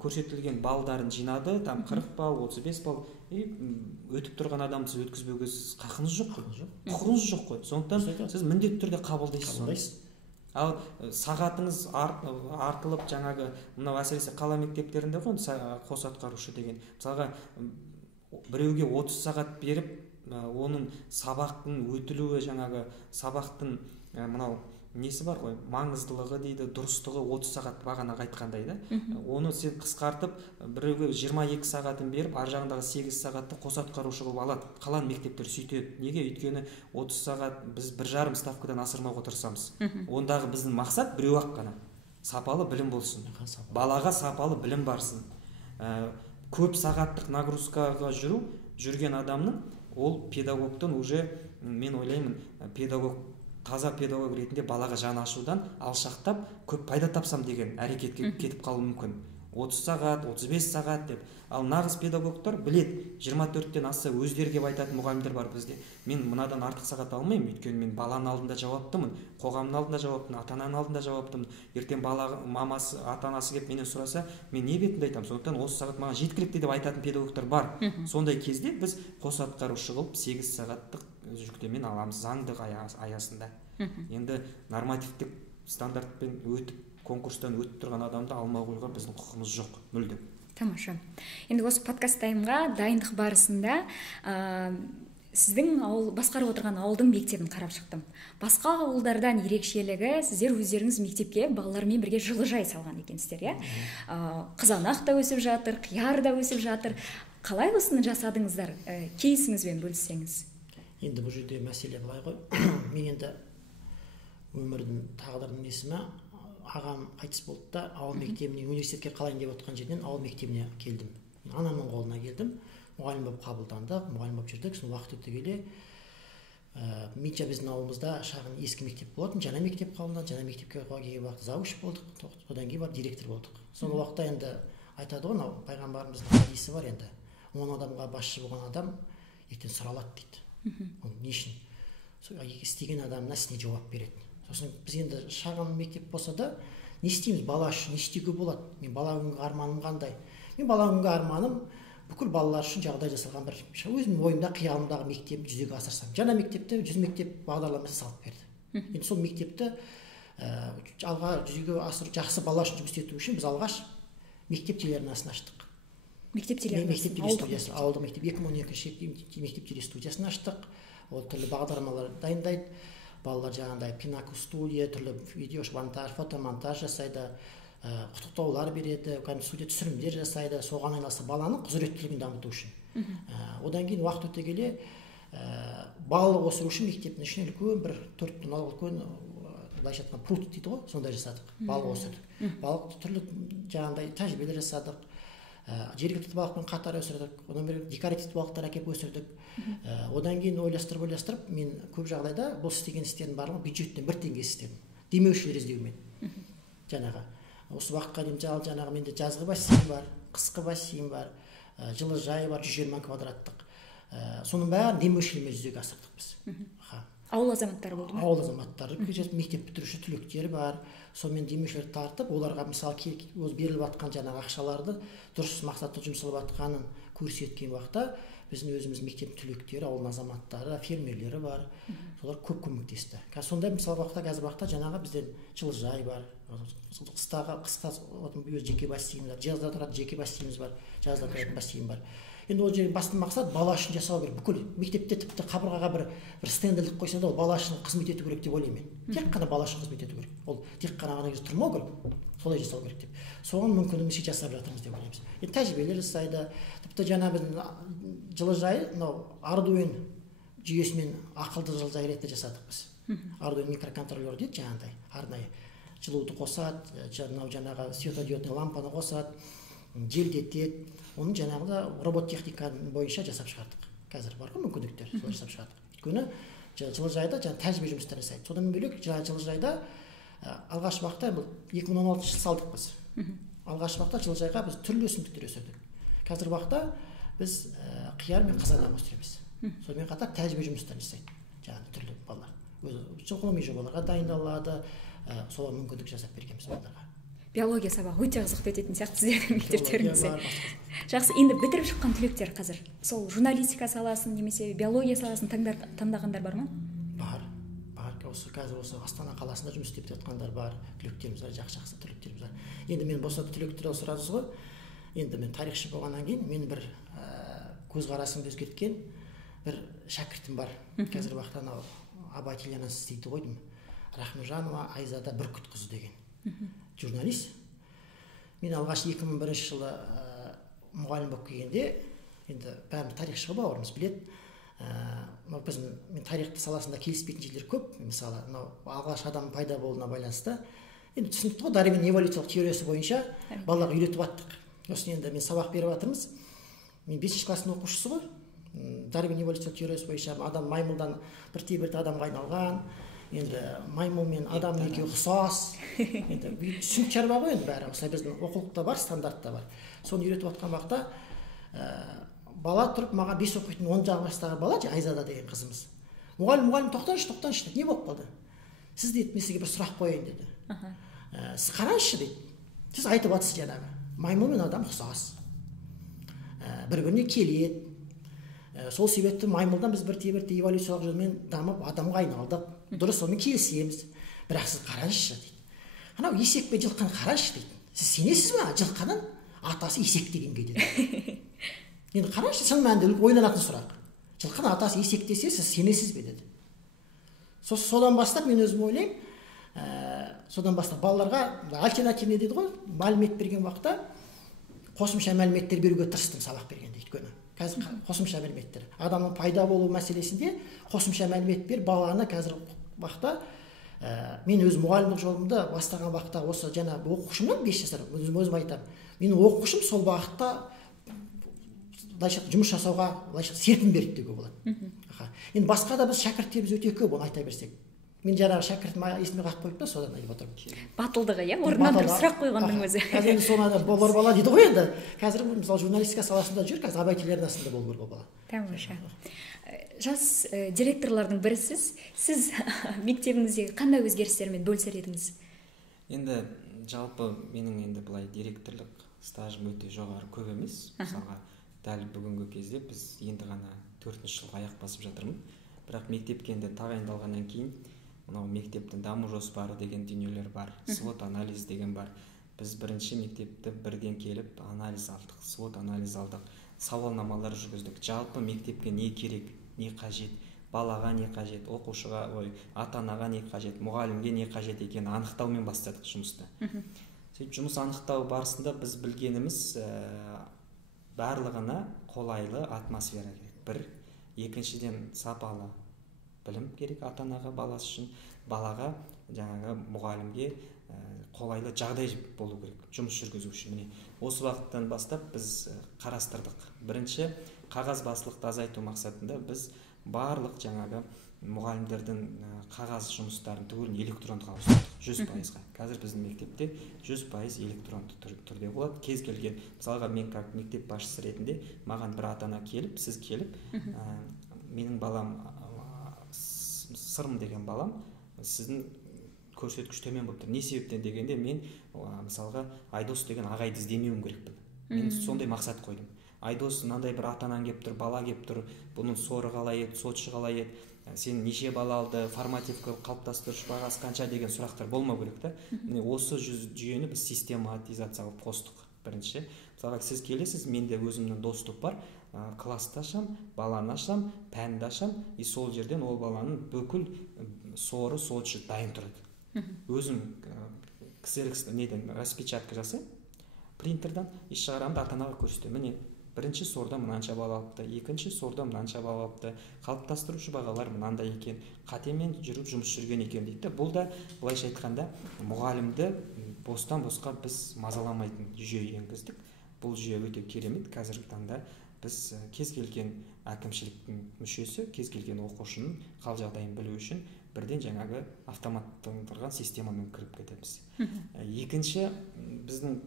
көрсетілген балдарын жинады, там 40 бал, 35 бал, өтіп тұрған адамды сіз өткізбеуге қақыңыз жоқ қой. Құқығыңыз жоқ қой. Сондықтан сіз міндетті түрде қабылдайсыз. Ал сағатыңыз артылып жаңағы мынау әсіресе қала мектептерінде ғой қос атқарушы деген. Мысалға біреуге 30 сағат беріп, оның сабақтың өтілуі жаңағы сабақтың мынау несі бар ғой, маңыздылығы дейді, дұрыстығы 30 сағат бағана айтқандай да. Оны сен қысқартып, біреуге 22 сағатын беріп, ар жағындағы 8 сағатты қос атқарушы қылып алады. Қалған мектептер сөйтеді. Неге? Өйткені 30 сағат біз 1,5 ставкадан асырмауға тырысамыз. Ондағы біздің мақсат біреу-ақ қана. Сапалы білім болсын. Балаға сапалы білім барсын. Көп сағаттық нагрузкаға жүрген адамның, ол педагогтан уже, мен ойлаймын, таза педагог ретінде балаға жан ашудан алшақтап көп пайда тапсам деген әрекетке кетіп қалуы мүмкін. 30 сағат, 35 сағат деп. Ал нағыз педагогтар білет, 24-тен асса өздері келіп айтатын мұғалімдер бар бізде. Мен мынадан артық сағат алмаймын, өйткені мен баланың алдында жауаптымын, қоғамның алдында жауаптымын, ата-ананың алдында жауаптымын. Ертең бала мамасы, ата-анасы келіп менен сұраса, мен не бетімді айтамын? Сондықтан осы сағат маған жеткілікті деп айтатын педагогтар бар. Сондай кезде біз қос атқарушы қылып 8 сағаттық жүктемені аламыз заңдық аясында. Енді нормативтік стандартпен өтіп, конкурстан өтіп тұрған адамды алмай қоюға біздің құқығымыз жоқ, мүлдем. Тамаша. Енді осы подкаст таймға дайындық барысында сіздің басқарып отырған ауылдың мектебін қарап шықтым. Басқа ауылдардан ерекшелігі, сіздер өздеріңіз мектепке балалармен бірге жылыжай салған екенсіздер, иә? Қызанақ та өсіп жатыр, қияр да өсіп жатыр. Қалай осыны жасадыңыздар? Кейсіңізбен бөліссеңіз. Енді бұл жерде мәселе былай ғой. Мен енді өмірдің тағдырының несіме, ағам қайтыс болды да, ауыл мектебіне, университетке қалайын деп отқан жерден ауыл мектебіне келдім. Анамның қолына келдім, мұғалім болып қабылдандық, мұғалім болып жүрдік. Сол уақыт өте келе менше біздің ауылымызда шағын ескі мектеп болатын, жаңа мектеп қабылданды, жаңа мектепке келген уақытта завуч болдық, одан кейін барып директор болдық. Сол уақытта енді айтады ғой, пайғамбарымыздың хадисі бар енді, 10 адамға басшы болған адам ертең сұралады дейді. Не үшін? Істеген адамына ісіне жауап береді. Сосын біз енді шағын мектеп болса да, не істейміз бала үшін, не істеуге болады? Мен бала күнгі арманым қандай? Мен бала күнгі арманым бүкіл балалар үшін жағдай жасалған бір өзімнің ойымда қиялымдағы мектепті жүзеге асырсам. Жаңа мектепте 100 мектеп бағдарламасы салып берді. Енді сол мектепті алға жүзеге асыру, жақсы бала үшін жұмыс ету үшін біз алғаш мектеп телеарнасын аштық. Мектеп телестудиясы, ауылдық мектеп 2012 мектеп телестудиясын аштық. Ол түрлі бағдарламалар дайындайды. Балалар жаңағындай киностудия, түрлі видео монтаж, фотомонтаж жасайды, құттықтаулар береді, студия түсірімдер жасайды. Соған айналса баланың құзыреттілігін дамыту үшін. Одан кейін уақыт өте келе балық өсіру үшін мектептің ішіне үлкен бір 4 тонналық үлкен былайша айтқанда пруд дейді ғой, сондай жасадық. Балық өсірдік. Балық түрлі жаңағындай тәжірибелер жасадық. Жергілікті балықпен қатар өсірдік, одан бері декоративті балықтар әкеп өсірдік. Одан кейін ойластырып, мен көп жағдайда бұл істеген істердің барлығын бюджеттен 1 теңге істедім. Демеушілер іздеумен. Жаңағы осы уақытқа дейін жаңағы менде жазғы бассейн бар, қысқы бассейн бар, жылыжай бар, 120 квадраттық. Соның бәрін демеушілермен жүзеге асырдық біз. Ауыл азаматтары болды ма? Ауыл азаматтары, мектеп бітіруші түлектер бар. Сонымен демеушілер тартып, оларға мысалы беріліп жатқан жаңағы ақшаларды дұрыс мақсатта жұмсалып жатқанын көрсеткен уақытта біздің өзіміз мектеп түлектері, ауыл азаматтары, фермерлері бар. Солар көп көмектесті. Сондай мысалы қазір уақытта жаңағы бізден жылыжай бар, қысқа жеке бассейн бар, жазда тұратын жеке бассейніміз бар, жазда тұратын бассейн бар. Енді ол жерде басты мақсат бала үшін жасау керек. Бүкіл мектепте тіпті қабырғаға бір стенд іліп қойса да ол бала үшін қызмет ету керек деп ойлаймын. Тек қана бала үшін қызмет ету керек. Ол тек қана ғана тұрмау керек. Солай жасау керек деп. Соған мүмкіндігімізше жасап жатырмыз деп ойлаймыз. Енді тәжірибелер жасайды. Тіпті жаңа біздің жылыжай, мынау Arduino жүйесімен ақылды жылыжай ретінде жасадық біз. Arduino микроконтроллер дейді жаңағыдай. Арнайы жылуды қосады, жаңағы светодиодный лампаны қосады, желдетеді. Оның жаңағыда робот техниканың бойынша жасап шығардық. Қазір бар ғой мүмкіндіктер, солай жасап шығардық. Өйткені жылыжайда тәжірибе жұмыстар жасайды. Содан бөлек жылыжайда алғаш уақытта 2016 жылы салдық біз. Алғаш уақытта жылыжайға біз түрлі өсімдіктер өсірдік. Қазір уақытта біз қияр мен қызанақ өсіреміз. Сонымен қатар тәжірибе жұмыстар жасайды. Жаңағы түрлі балалар. Ғылыми жобаларға дайындалады. Солар мүмкіндік жасап бергенбіз балаларға. Биология сабағы өте қызықты өтетін сияқты сіздердің мектептеріңізде. Жақсы, енді бітіріп шыққан түлектер қазір сол журналистика саласын немесе биология саласын таңдағандар бар ма? Бар. Қазір осы Астана қаласында жұмыс істеп жатқандар бар, түлектеріміз бар, жақсы түлектеріміз бар. Енді мен осы түлектер сұрадыңыз ғой. Енді мен тарихшы болғаннан кейін мен бір көзқарасымды өзгерткен бір шәкіртім бар. Қазір уақытта Абай телеарнасы істейді ғой деймін. Рахмежанова Айзада Бүркітқызы деген журналист. Мен алғаш 2001 жылы мұғалім болып келгенде, енді бәріміз тарихшы бауырымыз біледі, мен тарих саласында келіспейтін жерлер көп. Мысалы, алғаш адам пайда болуына байланысты енді түсінікті ғой, Дарвин эволюциялық теориясы бойынша балаларға үйретіп аттық. Осы енді мен сабақ беріп жатырмыз. Мен 5-ші класстың оқушысы ғой. Дарвин эволюциялық теориясы бойынша адам маймылдан бірте-бірте адамға айналған. Енді маймыл мен адам екеуі ұқсас. Енді түсінік шаруа ғой енді бәрі. Осылай біздің оқулықта бар, стандартта бар. Соны үйретіп жатқан уақытта бала тұрып маған 5 оқитын 10 жастағы бала, Айзада деген қызымыз. Мұғалім, тоқтаңызшы, не болып қалды? Сіз дейді, мен сізге бір сұрақ қояйын деді. Сіз қараңызшы дейді. Сіз айтып жатсыз жаңағы. Маймыл мен адам ұқсас. Бір-біріне келеді. Сол себепті маймылдан біз бірте-бірте эволюциялық жолмен дамып адамға айналдық. Дұрыс, сонымен келісеміз. Бірақ сіз қараңызшы дейді. Анау есек пен жылқыны қараңызшы дейді. Сіз сенесіз бе жылқының атасы есек дегенге деді. Енді қараңызшы, шын мәнінде ойланатын сұрақ. Жылқының атасы есек десе, сіз сенесіз бе деді. Содан бастап мен өзім ойлаймын, содан бастап балаларға альтернативный дейді ғой, мәлімет берген уақытта қосымша мәліметтер беруге тырыстым сабақ бергенде. Өйткені қазір қосымша мәліметтер, адамның пайда болу мәселесінде қосымша мәлімет бер баланы. Қазір уақытта мен өз мұғалімдік жолымды бастаған уақытта осы жаңа оқушымнан 5 жасар өзім айтамын. Менің оқушым сол бағытта жұмыс жасауға серпін берді деуге болады. Енді басқа да біз шәкірттеріміз өте көп, оны айта берсек. Мен жаңағы шәкіртім есіме қалып қойып та, содан айтып отырмын. Батылдығы, орнынан тұрып сұрақ қойғандың өзі. Қазір енді соны болар бала дейді ғой енді. Қазір мысалы журналистика саласында жүр, қазір абай телеарнасында болып жүр бала. Тамаша. Жас директорлардың бірісіз. Сіз мектебіңіздегі қандай өзгерістермен бөлісер едіңіз? Енді жалпы менің енді былай директорлық стажым өте жоғары көп емес. Мысалға дәл бүгінгі кезде біз енді ғана 4-ші жылға аяқ басып жатырмын. Бірақ мектепке енді тағайындалғаннан кейін мынау мектептің даму жоспары деген дүниелер бар, свот анализ деген бар. Біз бірінші мектепті бірден келіп анализ алдық, свот анализ алдық, сауалнамалар жүргіздік. Жалпы мектепке не керек, не қажет, балаға не қажет, оқушыға, ата-анаға не қажет, мұғалімге не қажет екенін анықтаумен бастадық жұмысты. Сөйтіп жұмыс анықтау барысында біз білгеніміз барлығына қолайлы атмосфера керек. Бір, екіншіден сапалы білім керек ата-анаға, баласы үшін, балаға, жаңағы мұғалімге қолайлы жағдай болу керек жұмыс жүргізу үшін. Міне осы уақыттан бастап біз қарастырдық. Бірінші, қағазбастылықты азайту мақсатында біз барлық жаңағы мұғалімдердің қағаз жұмыстарын түгелін электрондға ауыстырдық 100%-ға. Қазір біздің мектепте 100% электронды түрде болады. Кез келген, мысалға мен мектеп басшысы ретінде маған бір ата-ана келіп, сіз келіп, менің балам Сырым деген балам сіздің көрсеткіш төмен болып тұр. Не себептен дегенде мен мысалға Айдос деген ағайды іздемеуім керекпін. Мен сондай мақсат қойдым. Айдос мынандай бір ата-анаң келіп тұр, бала келіп тұр, бұның соры қалай еді, сотшы қалай еді, сен неше бала алды, формативка қалыптастырушы бағасы қанша деген сұрақтар болмау керек та. Осы жүйені біз систематизация қылып қостық. Бірінші, мысалға сіз келесіз, менде өзімнің достық бар, класты ашам, баланы ашам, пәнді ашам, и сол жерден ол баланың бүкіл соры, сотшы дайын тұрады. Өзім неден распечатка жасаймын, принтердан, и шығарамын, ата-анаға көрсетемін. Міне, бірінші сорда мынанша бала алыпты, екінші сорда мынанша бала алыпты, қалыптастырушы бағалар мынандай екен, қатемен жүріп жұмыс жүрген екен дейді. Бұл да былайша айтқанда мұғалімді бостан босқа біз мазаламайтын жүйе енгіздік. Бұл жүйе өте керемет. Қазіргі таңда біз кез келген әкімшіліктің мүшесі, кез келген оқушының қал жағдайын білу үшін бірден жаңағы автоматтандырған системамен кіріп кетеміз. Екінші, біздің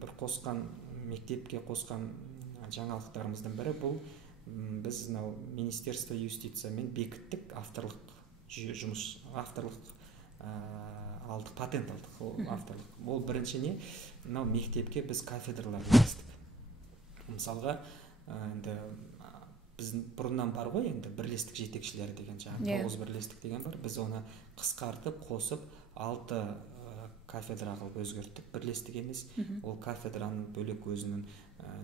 бір мектепке қосқан жаңалықтарымыздың бірі бұл, біз Министерство юстициямен бекіттік авторлық жұмыс, авторлық алдық, патент алдық, авторлық. Ол бірінші не? Мектепке біз кафедралар енгіздік. Мысалға, біздің бұрыннан бар ғой, енді бірлестік жетекшілері деген жаңағы 9 бірлестік деген бар. Біз оны қысқартып, қосып 6 кафедра қылып өзгерттік. Бірлестік емес, ол кафедраның бөлек өзінің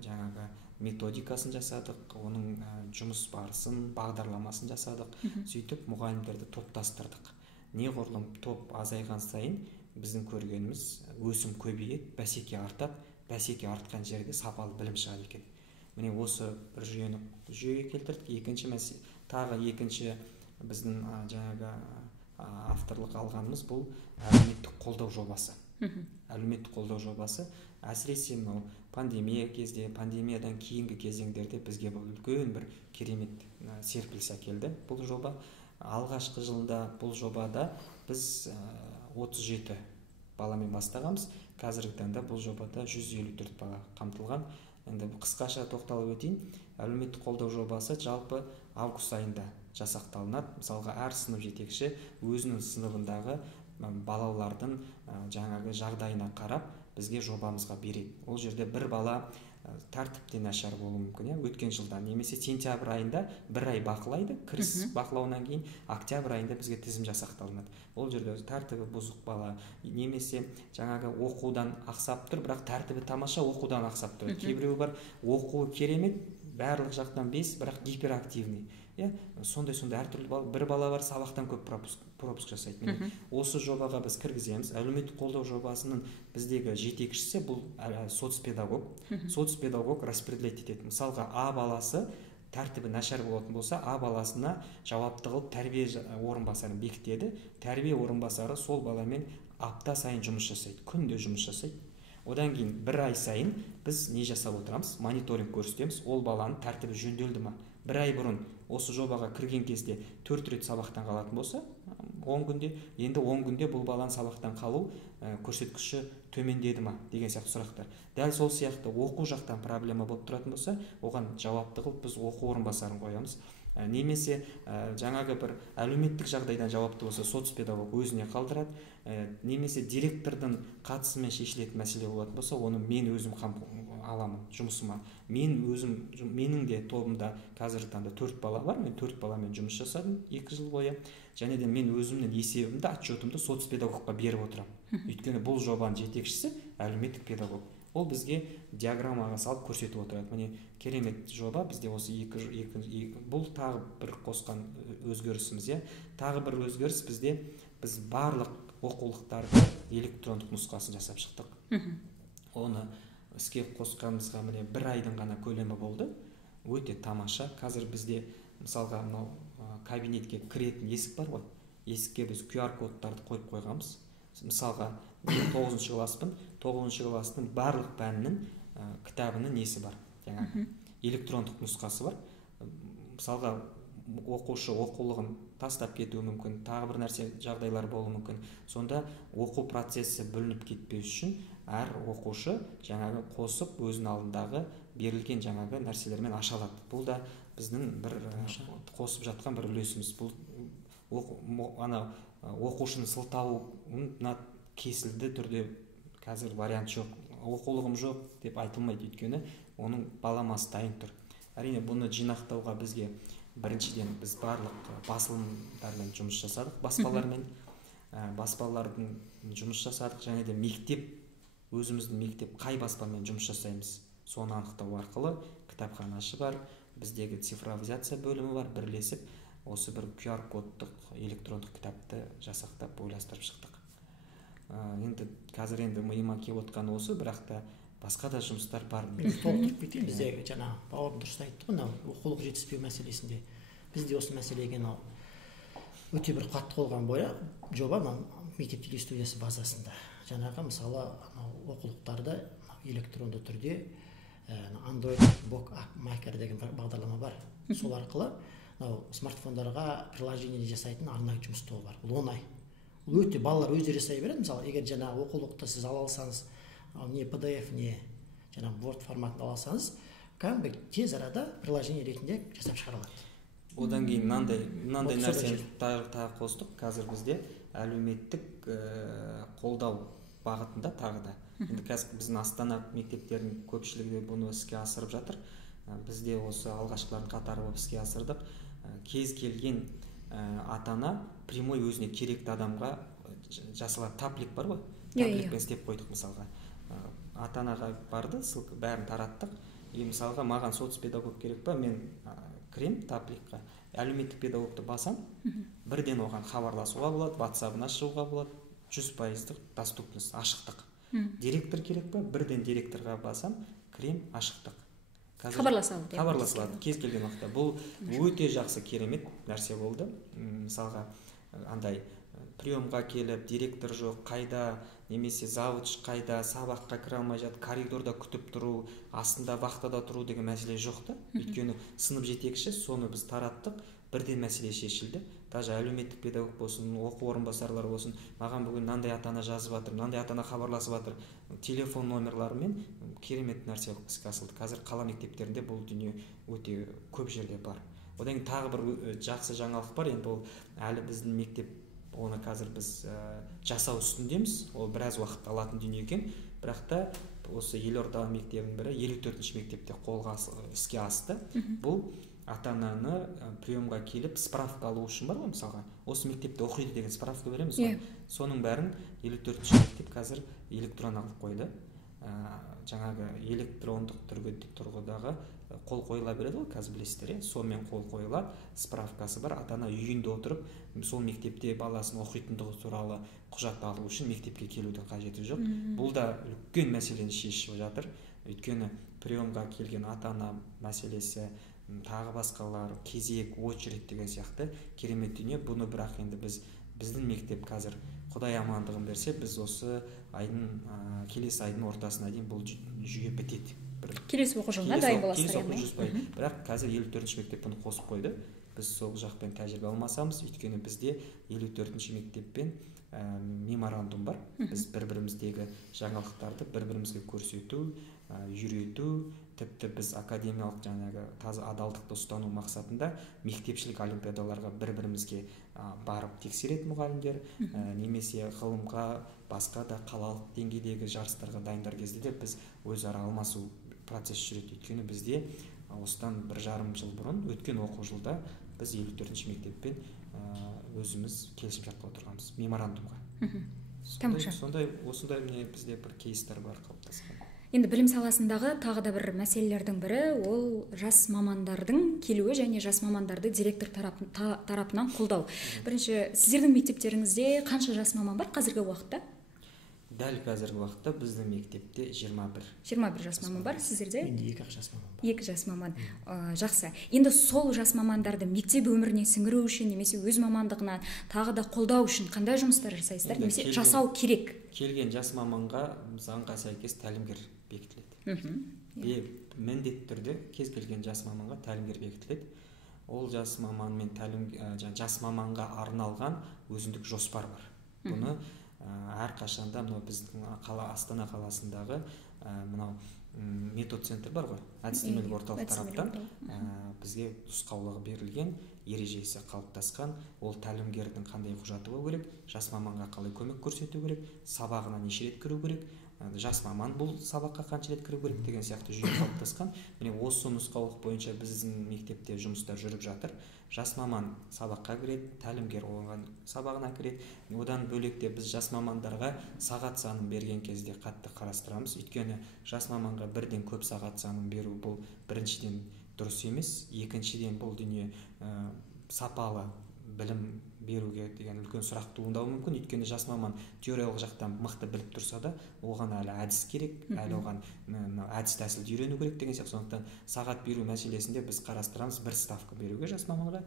жаңағы методикасын жасадық, оның жұмыс барысын, бағдарламасын жасадық. Сөйтіп мұғалімдерді топтастырдық. неғұрлым топ азайған сайын біздің көргеніміз өсім көбейеді, бәсеке артады, бәсеке артқан жерде сапалы білім шығады екен. Міне осы бір жүйеге келтірдік. Тағы екінші біздің жаңағы авторлық алғанымыз бұл әлеуметтік қолдау жобасы. Әлеуметтік қолдау жобасы әсіресе мынау пандемия кезде, пандемиядан кейінгі кезеңдерде бізге үлкен бір керемет серпіліс әкелді. Бұл жоба алғашқы жылында бұл жобада біз 37 баламен бастағанбыз. Қазіргі таңда бұл жобада 154 бала қамтылған. Енді қысқаша тоқталып өтейін. Әлеуметтік қолдау жобасы жалпы август айында жасақталынады. Мысалға әр сынып жетекші өзінің сыныбындағы балалардың жаңағы жағдайына қарап бізге жобамызға береді. Ол жерде бір бала тәртіпте нашар болуы мүмкін, өткен жылда немесе сентябрь айында бір ай бақылайды, кіріс бақылауынан кейін октябрь айында бізге тізім жасақталынады. Ол жерде тәртібі бұзық бала немесе жаңағы оқудан ақсап тұр, бірақ тәртібі тамаша, оқудан ақсап тұр. Кейбіреуі бар, оқуы керемет, барлық жақтан 5, бірақ гиперактивный. Сондай әртүрлі бала, бір бала бар, сабақтан көп пропуск жасайды. Осы жобаға біз кіргіземіз. Әлеуметтік қолдау жобасының біздегі жетекшісі бұл соцпедагог. Соцпедагог распределять етеді. Мысалға А баласы тәртібі нашар болатын болса, А баласына жауапты қылып тәрбие орынбасарын бекітеді. Тәрбие орынбасары сол баламен апта сайын жұмыс жасайды, күнде жұмыс жасайды. Одан кейін бір ай сайын біз не жасап отырамыз? Мониторинг көрсетеміз. Ол баланың тәртібі жөнделді ма? Бір ай бұрын осы жобаға кірген кезде 4 рет сабақтан қалатын болса, 10 күнде, енді 10 күнде бұл баланың сабақтан қалу көрсеткіші төмендеді ма деген сияқты сұрақтар. Дәл сол сияқты оқу жақтан проблема болып тұратын болса, оған жауапты қылып біз оқу орынбасарын қоямыз. Немесе жаңағы бір әлеуметтік жағдайдан жауапты болса, соцпедагог өзіне қалдырады. Немесе директордың қатысымен шешілетін мәселе болатын болса, оны мен өзім аламын жұмысыма. Менің де тобымда қазіргі таңда 4 бала бар. Мен 4 баламен жұмыс жасадым 2 жыл бойы. Және де мен өзімнің есебімді, отчетымды соцпедагогқа беріп отырамын. Өйткені бұл жобаның жетекшісі әлеуметтік педагог. Ол бізге диаграммаға салып көрсетіп отырады. Міне керемет жоба. Бізде осы бұл тағы бір қосқан өзгерісіміз. Тағы бір өзгеріс бізде, біз барлық оқулықтарды электрондық нұсқасын жасап шықтық. Оны іске қосқанымызға міне бір айдың ғана көлемі болды. Өте тамаша. Қазір бізде мысалға мынау кабинетке кіретін есік бар ғой. Есікке біз QR кодтарды қойып қойғанбыз. Мысалға 9-шы класпын, 9-шы кластың барлық пәнінің кітабының несі бар, жаңағы электрондық нұсқасы бар. Мысалға оқушы оқулығын тастап кетуі мүмкін, тағы бір нәрсе жағдайлар болуы мүмкін. Сонда оқу процесі бүлініп кетпеу үшін әр оқушы жаңағы қосып өзінің алдындағы берілген жаңағы нәрселермен аша алады. Бұл да біздің бір қосып жатқан бір үлесіміз. Бұл оқушының сылтауын кесілді түрде қазір вариант жоқ, оқулығым жоқ деп айтылмайды, өйткені оның баламасы дайын тұр. Әрине бұны жинақтауға бізге біріншіден біз барлық басылымдармен жұмыс жасадық, баспалардың жұмыс жасадық, және де өзіміздің мектеп қай баспамен жұмыс жасаймыз, соны анықтау арқылы кітапханашы бар, біздегі цифровизация бөлімі бар, бірлесіп осы бір QR кодтық электрондық кітапты жасақтап ойластырып шықтық. Енді қазір миыма келіп отқан осы, бірақ та басқа да жұмыстар бар. Толықтырып кетейін, бізде жаңа бауырым дұрыс айтты, мынау оқулық жетіспеу мәселесінде бізде осы мәселеге өте бір қатты қойған жоба мектеп телестудиясы базасында. Жаңағы мысалы оқулықтарды электронды түрде Android Bookmaker деген бағдарлама бар. Сол арқылы смартфондарға приложение жасайтын арнайы жұмыс тобы бар. Бұл оңай. Ол өте балалар өздері жасай береді. Мысалы, егер жаңағы оқулықты сіз ала алсаңыз, не PDF, не жаңағы Word форматында алсаңыз, кәдімгі тез арада приложение ретінде жасап шығарылады. Одан кейін мынандай нәрсені тағы қостық. Қазір бізде әлеуметтік қолдау бағытында тағы да. Енді қазір біздің Астана мектептерінің көпшілігі бұны іске асырып жатыр. Бізде осы алғашқылардың қатары болып іске асырдық. Кез келген атана прямой өзіне керекті адамға жасалған таблик бар ғой, табликпен істеп қойдық. Мысалға атанаға барды, бәрін тараттық. Мысалға маған соцпедагог керек па, мен кірем табликқа, әлеуметтік педагогты басам, бірден оған хабарласуға болады, WhatsApp-ына шығуға болады, 100%-ық доступность, ашықтық. Директор керек па, бірден директорға басам, кірем, ашықтық. Хабарласылады кез келген уақытта. Бұл өте жақсы керемет нәрсе болды. Мысалға андай приемға келіп, директор жоқ, қайда, немесе завуч қайда, сабаққа кіре алмай жатып, коридорда күтіп тұру, астында вахтада тұру деген мәселе жоқ та. Өйткені сынып жетекші, соны біз тараттық, бірден мәселе шешілді. Даже әлеуметтік педагог болсын, оқу орынбасарлары болсын, маған бүгін мынандай ата-ана жазып жатыр, мынандай ата-ана хабарласып жатыр, телефон номерларымен керемет нәрсе іске асылды. Қазір қала мектептерінде бұл дүние өте көп жерде бар. Одан тағы бір жақсы жаңалық бар. Енді ол әлі біздің мектеп, оны қазір біз жасау үстіндеміз. Ол біраз уақыт алатын дүние екен. Бірақ та осы Елорда мектебінің бірі 54-ші мектепте қолға іске асты. Бұл ата-ананы приемға келіп справка алу үшін бар ғой, мысалға осы мектепте оқиды деген справка береміз ғой. Соның бәрін 54-ші мектеп қазір электронды қойды. Жаңағы электрондық тұрғыдағы қол қойыла береді ғой, қазір білесіздер, сонымен қол қойылады, справкасы бар. Ата-ана үйінде отырып, сол мектепте баласын оқитындығы туралы құжат алу үшін мектепке келудің қажеті жоқ. Бұл да үлкен мәселені шешіп жатыр. Өйткені приемға келген ата-ана мәселесі, тағы басқалар, кезек, очередь деген сияқты керемет дүние. Бұны бірақ енді біздің мектеп қазір Құдай амандығын берсе, біз осы айдың келесі айдың ортасына дейін бұл жүйе бітеді. Келесі оқу жылына дайын боласыздар. Бірақ қазір 54-ші мектеп бұны қосып қойды. Біз сол жақпен тәжірибе алмасамыз, өйткені бізде 54-ші мектеппен меморандум бар. Біз бір-біріміздегі жаңалықтарды бір-бірімізге көрсету, үйрету, тіпті біз академиялық жаңағы таза адалдықты ұстану мақсатында мектепшілік олимпиадаларға бір-бірімізге барып тексеретін мұғалімдер, немесе ғылымға, басқа да қалалық деңгейдегі жарыстарға дайындар кезде де біз өзара алмасу процесс жүреді. Өйткені бізде осыдан 1,5 жыл бұрын өткен оқу жылда біз 54-ші мектеппен өзіміз келісім шартқа отырғанбыз меморандумға. Осындай бізде бір кейстер бар қалыптасқан. Енді білім саласындағы тағы да бір мәселелердің бірі ол жас мамандардың келуі және жас мамандарды директор тарапынан қолдау. Бірінші, сіздердің мектептеріңізде қанша жас маман бар қазіргі уақытта? Дәл қазіргі уақытта біздің мектепте 21 жас маман бар. Сіздерде? Енді 2 жас маман бар. 2 жас маман. Жақсы. Енді сол жас мамандарды мектеп өміріне сіңіру үшін немесе өз мамандығынан тағы да қолдау үшін қандай жұмыстар жасайсыздар? Немесе жасау керек? Келген жас маманға заңға сәйкес тәлімгер бекітіледі. Міндетті түрде кез келген жас маманға тәлімгер бекітіледі. Ол жас маманмен жас маманға арналған өзіндік жоспар бар. Бұны әрқашанда мынау біздің Астана қаласындағы мынау метод центр бар ғой, әдістемелік орталық тараптан бізге нұсқаулығы берілген, ережесі қалыптасқан. Ол тәлімгердің қандай құжаты болу керек, жас маманға қалай көмек көрсету керек, сабағына неше рет кіру керек, жас маман бұл сабаққа қанша рет кіру керек деген сияқты жүйе қалыптасқан. Міне осы нұсқаулық бойынша біздің мектепте жұмыстар жүріп жатыр. Жас маман сабаққа кіреді, тәлімгер оған сабағына кіреді. Одан бөлекте біз жас мамандарға сағат санын берген кезде қатты қарастырамыз. Өйткені жас маманға бірден көп сағат санын беру бұл біріншіден дұрыс емес, екіншіден бұл дүние сапалы білім беруге деген үлкен сұрақ туындауы мүмкін. Өйткені жас маман теориялық жақтан мықты біліп тұрса да, оған әлі әдіс керек, әлі оған әдіс тәсілді үйрену керек деген сияқты. Сондықтан сағат беру мәселесінде біз қарастырамыз бір ставка беруге жас маманға.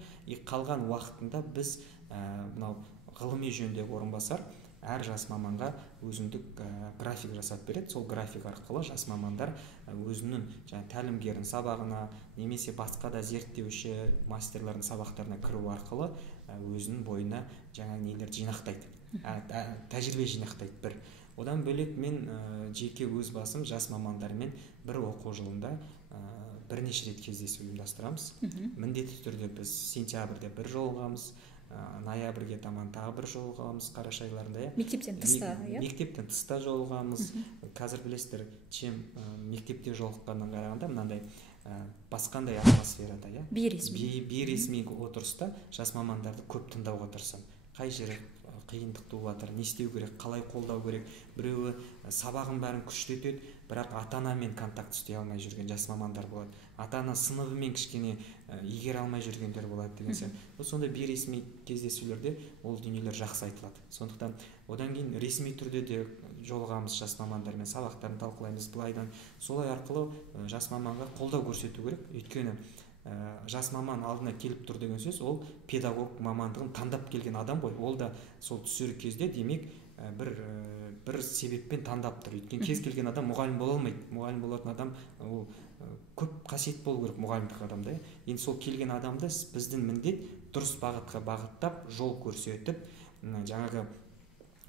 Қалған уақытында біз мынау ғылыми жөніндегі орынбасар әр жас маманға өзіндік график жасап береді. Сол график арқылы жас мамандар өзінің тәлімгердің сабағына немесе басқа да зерттеуші мастерлардың сабақтарына кіру арқылы өзінің бойына жаңа нелер жинақтайды, тәжірибе жинақтайды бір. Одан бөлек мен жеке өз басым жас мамандармен бір оқу жылында бірнеше рет кездесу ұйымдастырамыз. Міндетті түрде біз сентябрьде бір жолығамыз, ноябрьге таман тағы бір жолығамыз, қараша айларында. Мектептен тыста, мектептен тыста жолығамыз. Қазір білесіздер, мектепте жолыққаннан қарағанда мынандай басқандай атмосферада, бейресми отырыста жас мамандарды көп тыңдауға тырысамын. қай жері қиындық туып жатыр, не істеу керек, қалай қолдау керек. Біреуі сабағын бәрін күштетеді, бірақ ата-анамен контакт істей алмай жүрген жас мамандар болады. Ата-ана сыныбымен кішкене игере алмай жүргендер болады деген сияқты. Сондай бейресми кездесулерде ол дүниелер жақсы айтылады. Сондықтан одан кейін ресми түрде де жолығамыз жас мамандармен, сабақтарын талқылаймыз былайдан. Солай арқылы жас маманға қолдау көрсету керек. Өйткені жас маман алдына келіп тұр деген сөз, ол педагог мамандығын таңдап келген адам ғой. Ол да сол түсер кезде демек бір себеппен таңдап тұр. Өйткені кез келген адам мұғалім бола алмайды. Мұғалім болатын адам ол көп қасиет болу керек мұғалімдік адамда. Енді сол келген адамды біздің міндет дұрыс бағытқа бағыттап, жол көрсетіп, жаңағы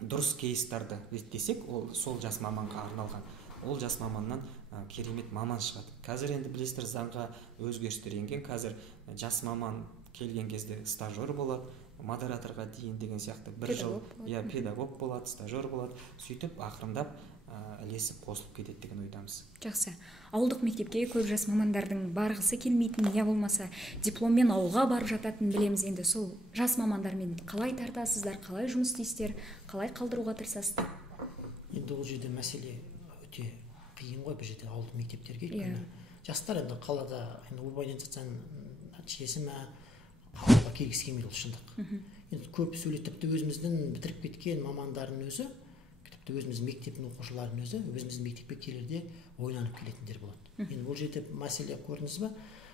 дұрыс кейстарды реттесек, ол сол жас маманға арналған. Ол жас маманнан керемет маман шығады. Қазір енді білесіздер, заңға өзгерістер енген. Қазір жас маман келген кезде стажер болады, модераторға дейін деген сияқты бір жыл педагог болады, стажер болады. Сөйтіп ақырындап ілесіп қосылып кетеді деген ойдамыз. Жақсы. Ауылдық мектепке көп жас мамандардың барғысы келмейтін, я болмаса дипломмен ауылға барып жататын білеміз. Енді сол жас мамандармен қалай тартасыздар, қалай жұмыс істейсіздер, қалай қалдыруға тырысасыздар? Енді ол жерде мәселе өте қиын ғой, бір жерде ауылдық мектептерге. Жастар енді қалада урбанизацияның нәтижесі ме, ауылға келгісі келмейді, ол шындық. Енді көп сөйлеп, тіпті өзіміздің бітіріп кеткен мамандардың өзі, тіпті өзіміздің мектептің оқушыларының өзі өзіміздің мектепке келерде ойланып келетіндер болады. Енді бұл жерде мәселе көрдіңіз бе,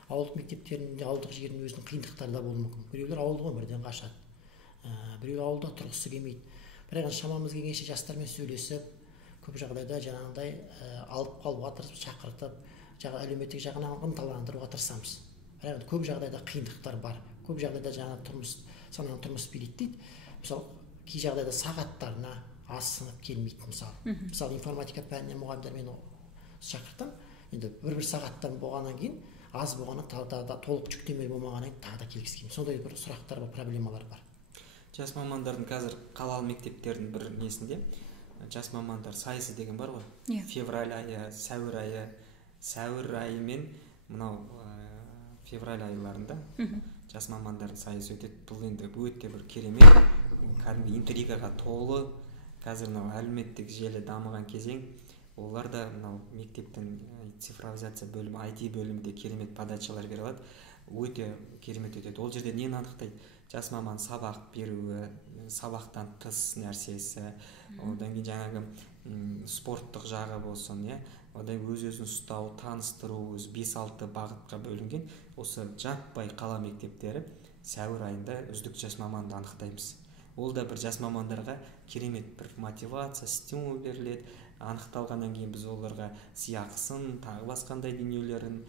ауылдық мектептерінде, ауылдық жердің өзінің қиындықтары да болуы мүмкін. Біреулер ауылға бірден қашады, біреу ауылда тұрғысы келмейді. Бірақ шамамыз келгенше жастармен сөйлесіп, көп жағдайда жаңағыдай алып қалуға тырысып, шақыртып, әлеуметтік жағынан ынталандыруға тырысамыз. Бірақ көп жағдайда қиындықтар бар. Көп жағдайда жаңа тұрмыс билейді дейді. Мысалы, кей жағдайда сағаттарына асынып келмейді. Мысалы, информатика пәніне мұғалімдермен шақыртам. Енді бір сағаттан болғаннан кейін, аз болғаннан да толық жүктемелі болмағаннан кейін тағы да келгісі келмейді. Сондай бір сұрақтар бар, проблемалар бар. Жас мамандардың қазір қалалық мектептердің бір несінде жас мамандар сайысы деген бар ғой. Февраль айы, сәуір айы мен мынау февраль айларында жас мамандардың сайысы өтеді. Бұл енді өте бір керемет, кәдімгі интригаға толы. Қазір мынау әлеуметтік желі дамыған кезең. Олар да мынау мектептің цифровизация бөлімі, IT бөлімінде керемет подачалар бере алады. Өте керемет өтеді. Ол жерде нені анықтайды? Жас маман сабақ беруі, сабақтан тыс нәрсесі, одан кейін жаңағы спорттық жағы болсын, одан өз-өзін ұстау, таныстыру, 5-6 бағытқа бөлінген. Осы жаппай қала мектептері сәуір айында үздік жас маманды анықтаймыз. Ол да бір жас мамандарға керемет бір мотивация, стимул беріледі. Анықталғаннан кейін біз оларға сыйақысын, тағы басқандай дүниелерін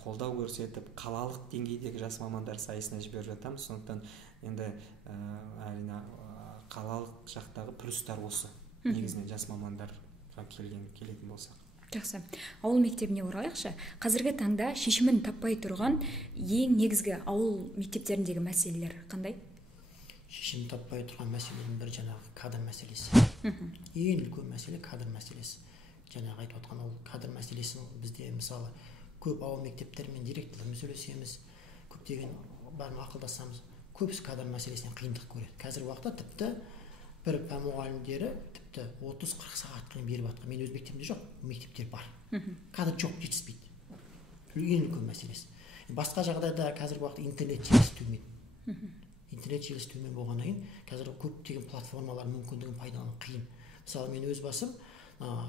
қолдау көрсетіп, қалалық деңгейдегі жас мамандар сайысына жіберіп жатамыз. Сондықтан енді қалалық жақтағы плюстар осы. Негізінен жас мамандарға келетін болсақ. Жақсы. Ауыл мектебіне оралайықшы. Қазіргі таңда шешімін таппай тұрған ең негізгі ауыл мектептеріндегі мәселелер қандай? Шешім таппай тұрған мәселенің бірі жаңағы кадр мәселесі. Ең үлкен мәселе кадр мәселесі. Жаңағы айтып отқан ол кадр мәселесі бізде мысалы көп ауыл мектептермен директорлармен сөйлесеміз, көптеген бәрін ақылдасамыз, көбісі кадр мәселесінен қиындық көреді. Қазіргі уақытта тіпті бір пән мұғалімдері тіпті 30-40 сағатқа беріп жатқан. Мен өз мектебімде жоқ, мектептер бар. Кадр жоқ, жетіспейді. Ең үлкен мәселесі. Басқа жағдайда қазіргі уақытта интернет желісі төмен. Интернет желісі төмен болғаннан кейін қазір көптеген платформалар мүмкіндігін пайдалану қиын. Мысалы, мен өз басым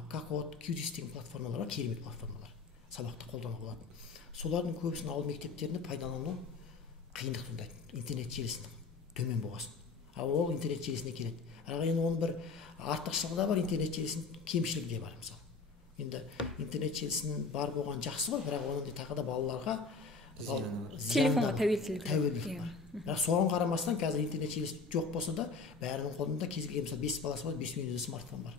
Kakot, QGIS деген платформалар бар, керемет платформалар. Сабақты қолдануға болады. Солардың көбісін ауыл мектептерінде пайдалану қиындық туындайды. Интернет желісінің төмен болғасын. Ал ол интернет желісіне келеді. Енді оның бір артықшылығы да бар, интернет желісінің кемшілігі де бар мысалы. Енді интернет желісінің бар болған жақсы ғой, бірақ оның тағы да балаларға телефонға тәуелділік бар. Бірақ соған қарамастан қазір интернет желісі жоқ болса да, бәрінің қолында кез келген мысалы 5 баласы бар, 5 үйінде смартфон бар.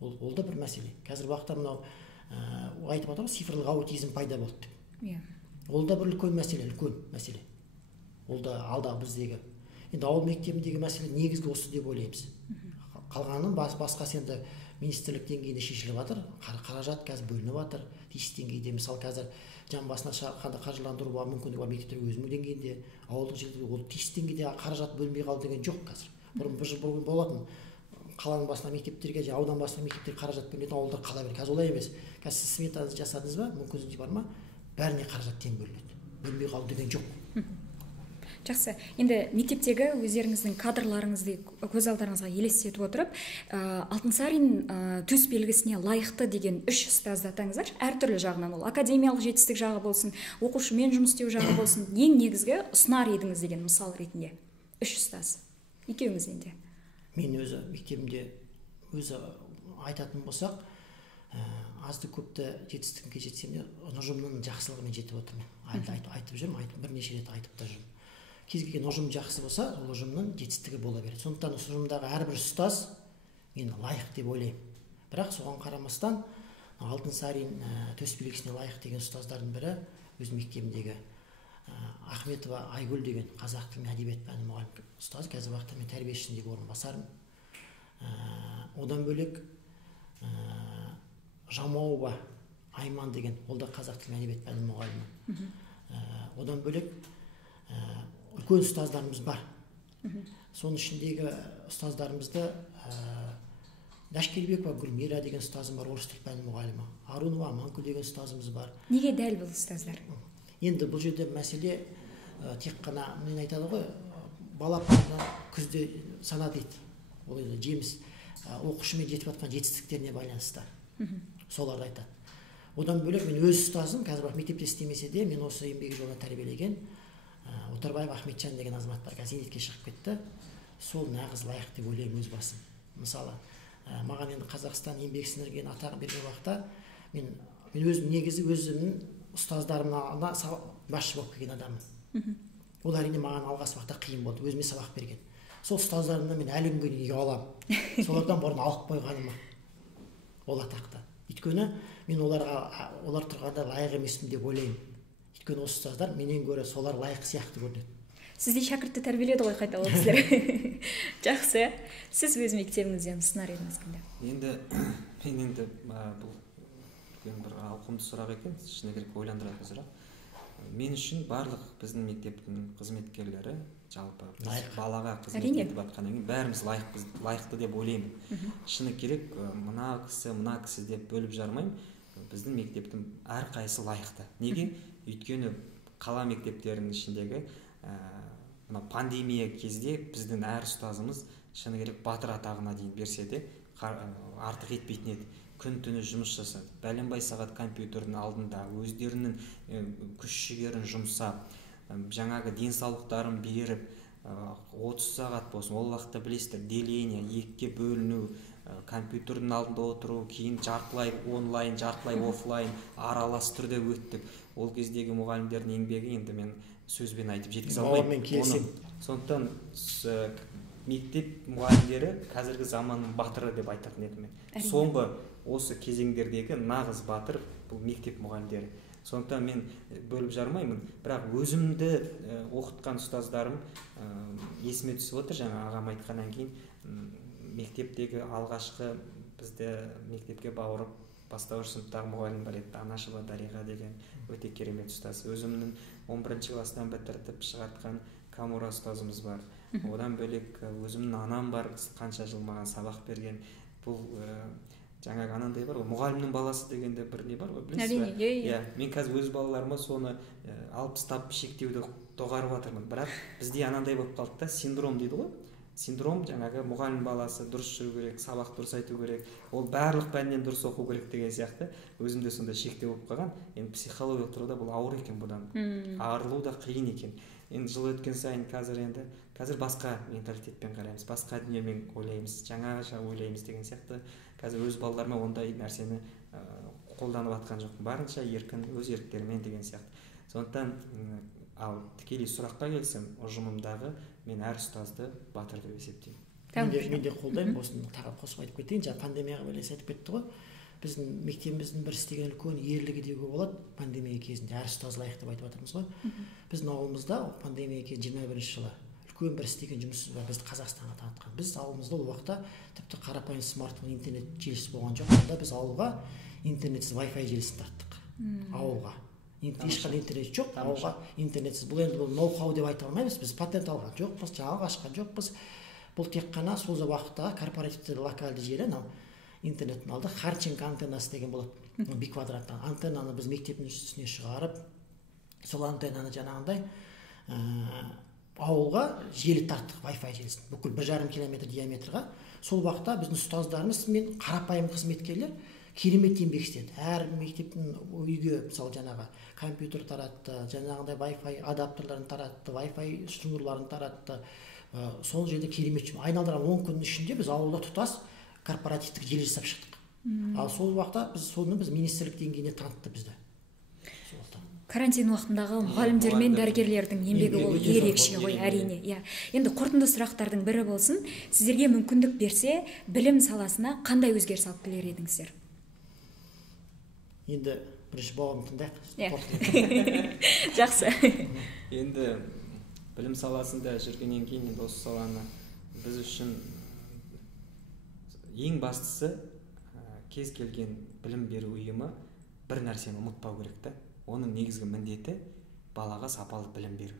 Ол да бір мәселе. Қазір уақытта мынау айтып отырмыз, цифрлық аутизм пайда болды деп. Ол да бір үлкен мәселе. Ол да алдағы біздегі. Енді ауыл мектебіндегі мәселе негізгі осы деп ойлаймыз. Қалғанын басқасы енді министрлік деңгейінде шешіліп жатыр. Қаражат қазір бөлініп жатыр. Тиісті деңгейде мысалы қазір жан басына қаржыландыруға мүмкіндігі бар мектептерге өзінің деңгейінде, ауылдық жерлерде ол тиісті деңгейде қаражат бөлінбей қалды деген жоқ қазір. Бұрын бір жыл бұрын болатын, қаланың басына мектептерге, аудан басына мектептерге қаражат бөлінетін, ауылдар қала береді. Қазір олай емес. Қазір сіз сметаңызды жасадыңыз ба, мүмкіндігіңіз бар ма, бәріне қаражат тең бөлінеді. Бөлінбей қалды деген жоқ. Жақсы. Енді мектептегі өздеріңіздің кадрларыңызды көз алдарыңызға елестетіп отырып, Алтынсарин төс белгісіне лайықты деген 3 ұстазды атаңыздар. Әртүрлі жағынан, ол академиялық жетістік жағы болсын, оқушымен жұмыс істеу жағы болсын, ең негізгі ұсынар едіңіз деген мысал ретінде 3 ұстаз. Екеуіңізден де. Мен өзі мектебімде өзі айтатын болсақ, азды көпті жетістікке жетсем де, ұжымның жақсылығымен жетіп отырмын. Айтып жүрмін, бірнеше рет айтып та жүрмін. Кез келген ұжым жақсы болса, ол ұжымның жетістігі бола береді. Сондықтан осы ұжымдағы әрбір ұстаз мен лайық деп ойлаймын. Бірақ соған қарамастан Алтынсарин төс белгісіне лайық деген ұстаздардың бірі өз мектебімдегі Ахметова Айгүл деген қазақ тілі мен әдебиет пәні мұғалім ұстаз, қазір уақытта мен тәрбиешісіндегі орынбасарым. Одан бөлек Жамауова Айман деген, ол да қазақ тілі мен әдебиет пәні мұғалімі. Одан бөлек үлкен ұстаздарымыз бар. Соның ішіндегі ұстаздарымызды Дашкелбекова Гүлмира деген ұстазым бар, орыс тілі пәні мұғалімі. Арунова Аманкүл деген ұстазымыз бар. Неге дәл бұл ұстаздар? Енді бұл жерде мәселе тек қана мен айтады ғой, балапаннан күзде сана дейді. Ол енді жеміс оқушымен жетіп жатқан жетістіктеріне байланысты. Соларды айтады. Одан бөлек мен өз ұстазым, қазір мектепте істемесе де, мен осы еңбек жолына тәрбиелеген Отарбаев Ахметжан деген азамат бар, қазір зейнетке шығып кетті. Сол нағыз лайық деп ойлаймын өз басым. Мысалы, маған енді Қазақстан еңбек сіңірген атағы берген уақытта мен өзім негізі өзімнің ұстаздарымнан басшы болып келген адаммын. Ол әрине маған алғашқы уақытта қиын болды, өзіме сабақ берген. Сол ұстаздарымнан мен әлі күнге дейін ұяламын. Солардан бұрын алып қойғаныма ол атақты. Өйткені мен олар тұрғанда лайық емеспін деп ойлаймын. Өйткені осы ұстаздар менен гөрі солар лайық сияқты көрінеді. Сізде шәкіртті тәрбиеледі ғой қайта ол кісілер. Жақсы. Сіз өз мектебіңізден ұсынар едіңіз кімді? Мен бұл үлкен бір ауқымды сұрақ екен, шыны керек ойландыратын сұрақ. Мен үшін барлық біздің мектептің қызметкерлері, жалпы балаға қызмет етіп жатқаннан кейін бәріміз лайықты деп ойлаймын. Шыны керек, мына кісі деп бөліп жармаймын. Біздің мектептің әрқайсысы лайықты. Неге? Өйткені қала мектептерінің ішіндегі пандемия кезде біздің әр ұстазымыз шыны керек батыр атағына дейін берсе де артық етпейтін еді. Күн-түні жұмыс жасады. Бәленбай сағат компьютердің алдында өздерінің күш-жігерін жұмсап, жаңағы денсаулықтарын беріп, 30 сағат болсын, ол уақытта білесіздер, деление, екіге бөліну, компьютердің алдында отыру, кейін жартылай онлайн, жартылай офлайн, аралас түрде өттік. Ол кездегі мұғалімдердің еңбегі енді мен сөзбен айтып жеткізе алмаймын. Сондықтан мектеп мұғалімдері қазіргі заманның батыры деп айтатын едім мен. Соңғы осы кезеңдердегі нағыз батыр бұл мектеп мұғалімдері. Сондықтан мен бөліп жармаймын, бірақ өзімді оқытқан ұстаздарым есіме түсіп отыр. Жаңа ағам айтқаннан кейін мектептегі алғашқы бізді мектепке бауырып бастауыш сыныптағы мұғалім бар еді, Анашева Дариға деген өте керемет ұстаз. Өзімнің 11-ші кластан бітіртіп шығартқан Камура ұстазымыз бар. Одан бөлек өзімнің анам бар, қанша жыл маған сабақ берген. Бұл жаңағы анандай бар ғой, мұғалімнің баласы дегенде бір не бар ғой, білесіз бе? Мен қазір өз балаларыма соны алып тастап шектеуді доғарып жатырмын. Бірақ бізде анандай болып қалды да, синдром дейді ғой. Синдром жаңағы мұғалім баласы дұрыс жүру керек, сабақ дұрыс айту керек, ол барлық пәннен дұрыс оқу керек деген сияқты өзімде сонда шектеу болып қалған. Енді психологиялық тұрғыда бұл ауыр екен, бұдан арылу да қиын екен. Енді жыл өткен сайын қазір басқа менталитетпен қараймыз, басқа дүниемен ойлаймыз, жаңаша ойлаймыз деген сияқты. Қазір өз балаларыма ондай нәрсені қолданып жатқан жоқпын. Барынша еркін, өз еріктерімен деген сияқты. Сондықтан ал тікелей сұраққа келсем, ұжымымдағы мен әр ұстазды батыр деп есептеймін. Мен де қолдаймын, осыны тағы қосып айтып кетейін. Жаңа пандемияға байланысты айтып кетті ғой. Біздің мектебіміздің бір істеген үлкен ерлігі деуге болады. Пандемия кезінде әр ұстаз лайық деп айтып жатырмыз ғой. Біздің ауылымызда пандемия кезінде 21-ші жылы үлкен бір істеген жұмысымыз бар, бізді Қазақстанға танытқан. Біз ауылымызда ол уақытта тіпті қарапайым смартфон, интернет желісі болған жоқ. Онда біз ауылға интернетсіз Wi-Fi желісін тарттық. Ауылға. ешқандай интернет жоқ, ауылға интернетсіз. Бұл енді бұл ноу-хау деп айта алмаймыз, біз патент алған жоқпыз, жаңалық ашқан жоқпыз. Бұл тек қана сол уақыттағы корпоративті локальды желі, анау интернеттің алды Харченко антеннасы деген болады, би квадраттан антеннаны біз мектептің үстіне шығарып, сол антеннаны жаңағындай ауылға желі тарттық, Wi-Fi желісін, бүкіл 1,5 километр диаметрға. Сол уақытта біздің ұстаздарымыз мен қарапайым қызметкерлер керемет еңбек істеді. Әр мектептің үйге мысалы жаңағы компьютер таратты, жаңағындай Wi-Fi адаптерларын таратты, Wi-Fi шнурларын таратты. Сол жерде керемет жұмыс. Айналдырған 10 күннің ішінде біз ауылда тұтас корпоративтік желі жасап шықтық. Ал сол уақытта біз министрлік деңгейіне танытты бізді. Карантин уақытындағы мұғалімдер мен дәрігерлердің еңбегі ол ерекше ғой, әрине. Енді қорытынды сұрақтардың бірі болсын, сіздерге мүмкіндік берсе, білім саласына қандай өзгеріс алып келер едіңіздер? Енді бірінші бауырымды тыңдайық. Жақсы. Енді білім саласында жүргеннен кейін енді осы саланы біз үшін ең бастысы кез келген білім беру ұйымы бір нәрсені ұмытпау керек та. Оның негізгі міндеті балаға сапалы білім беру.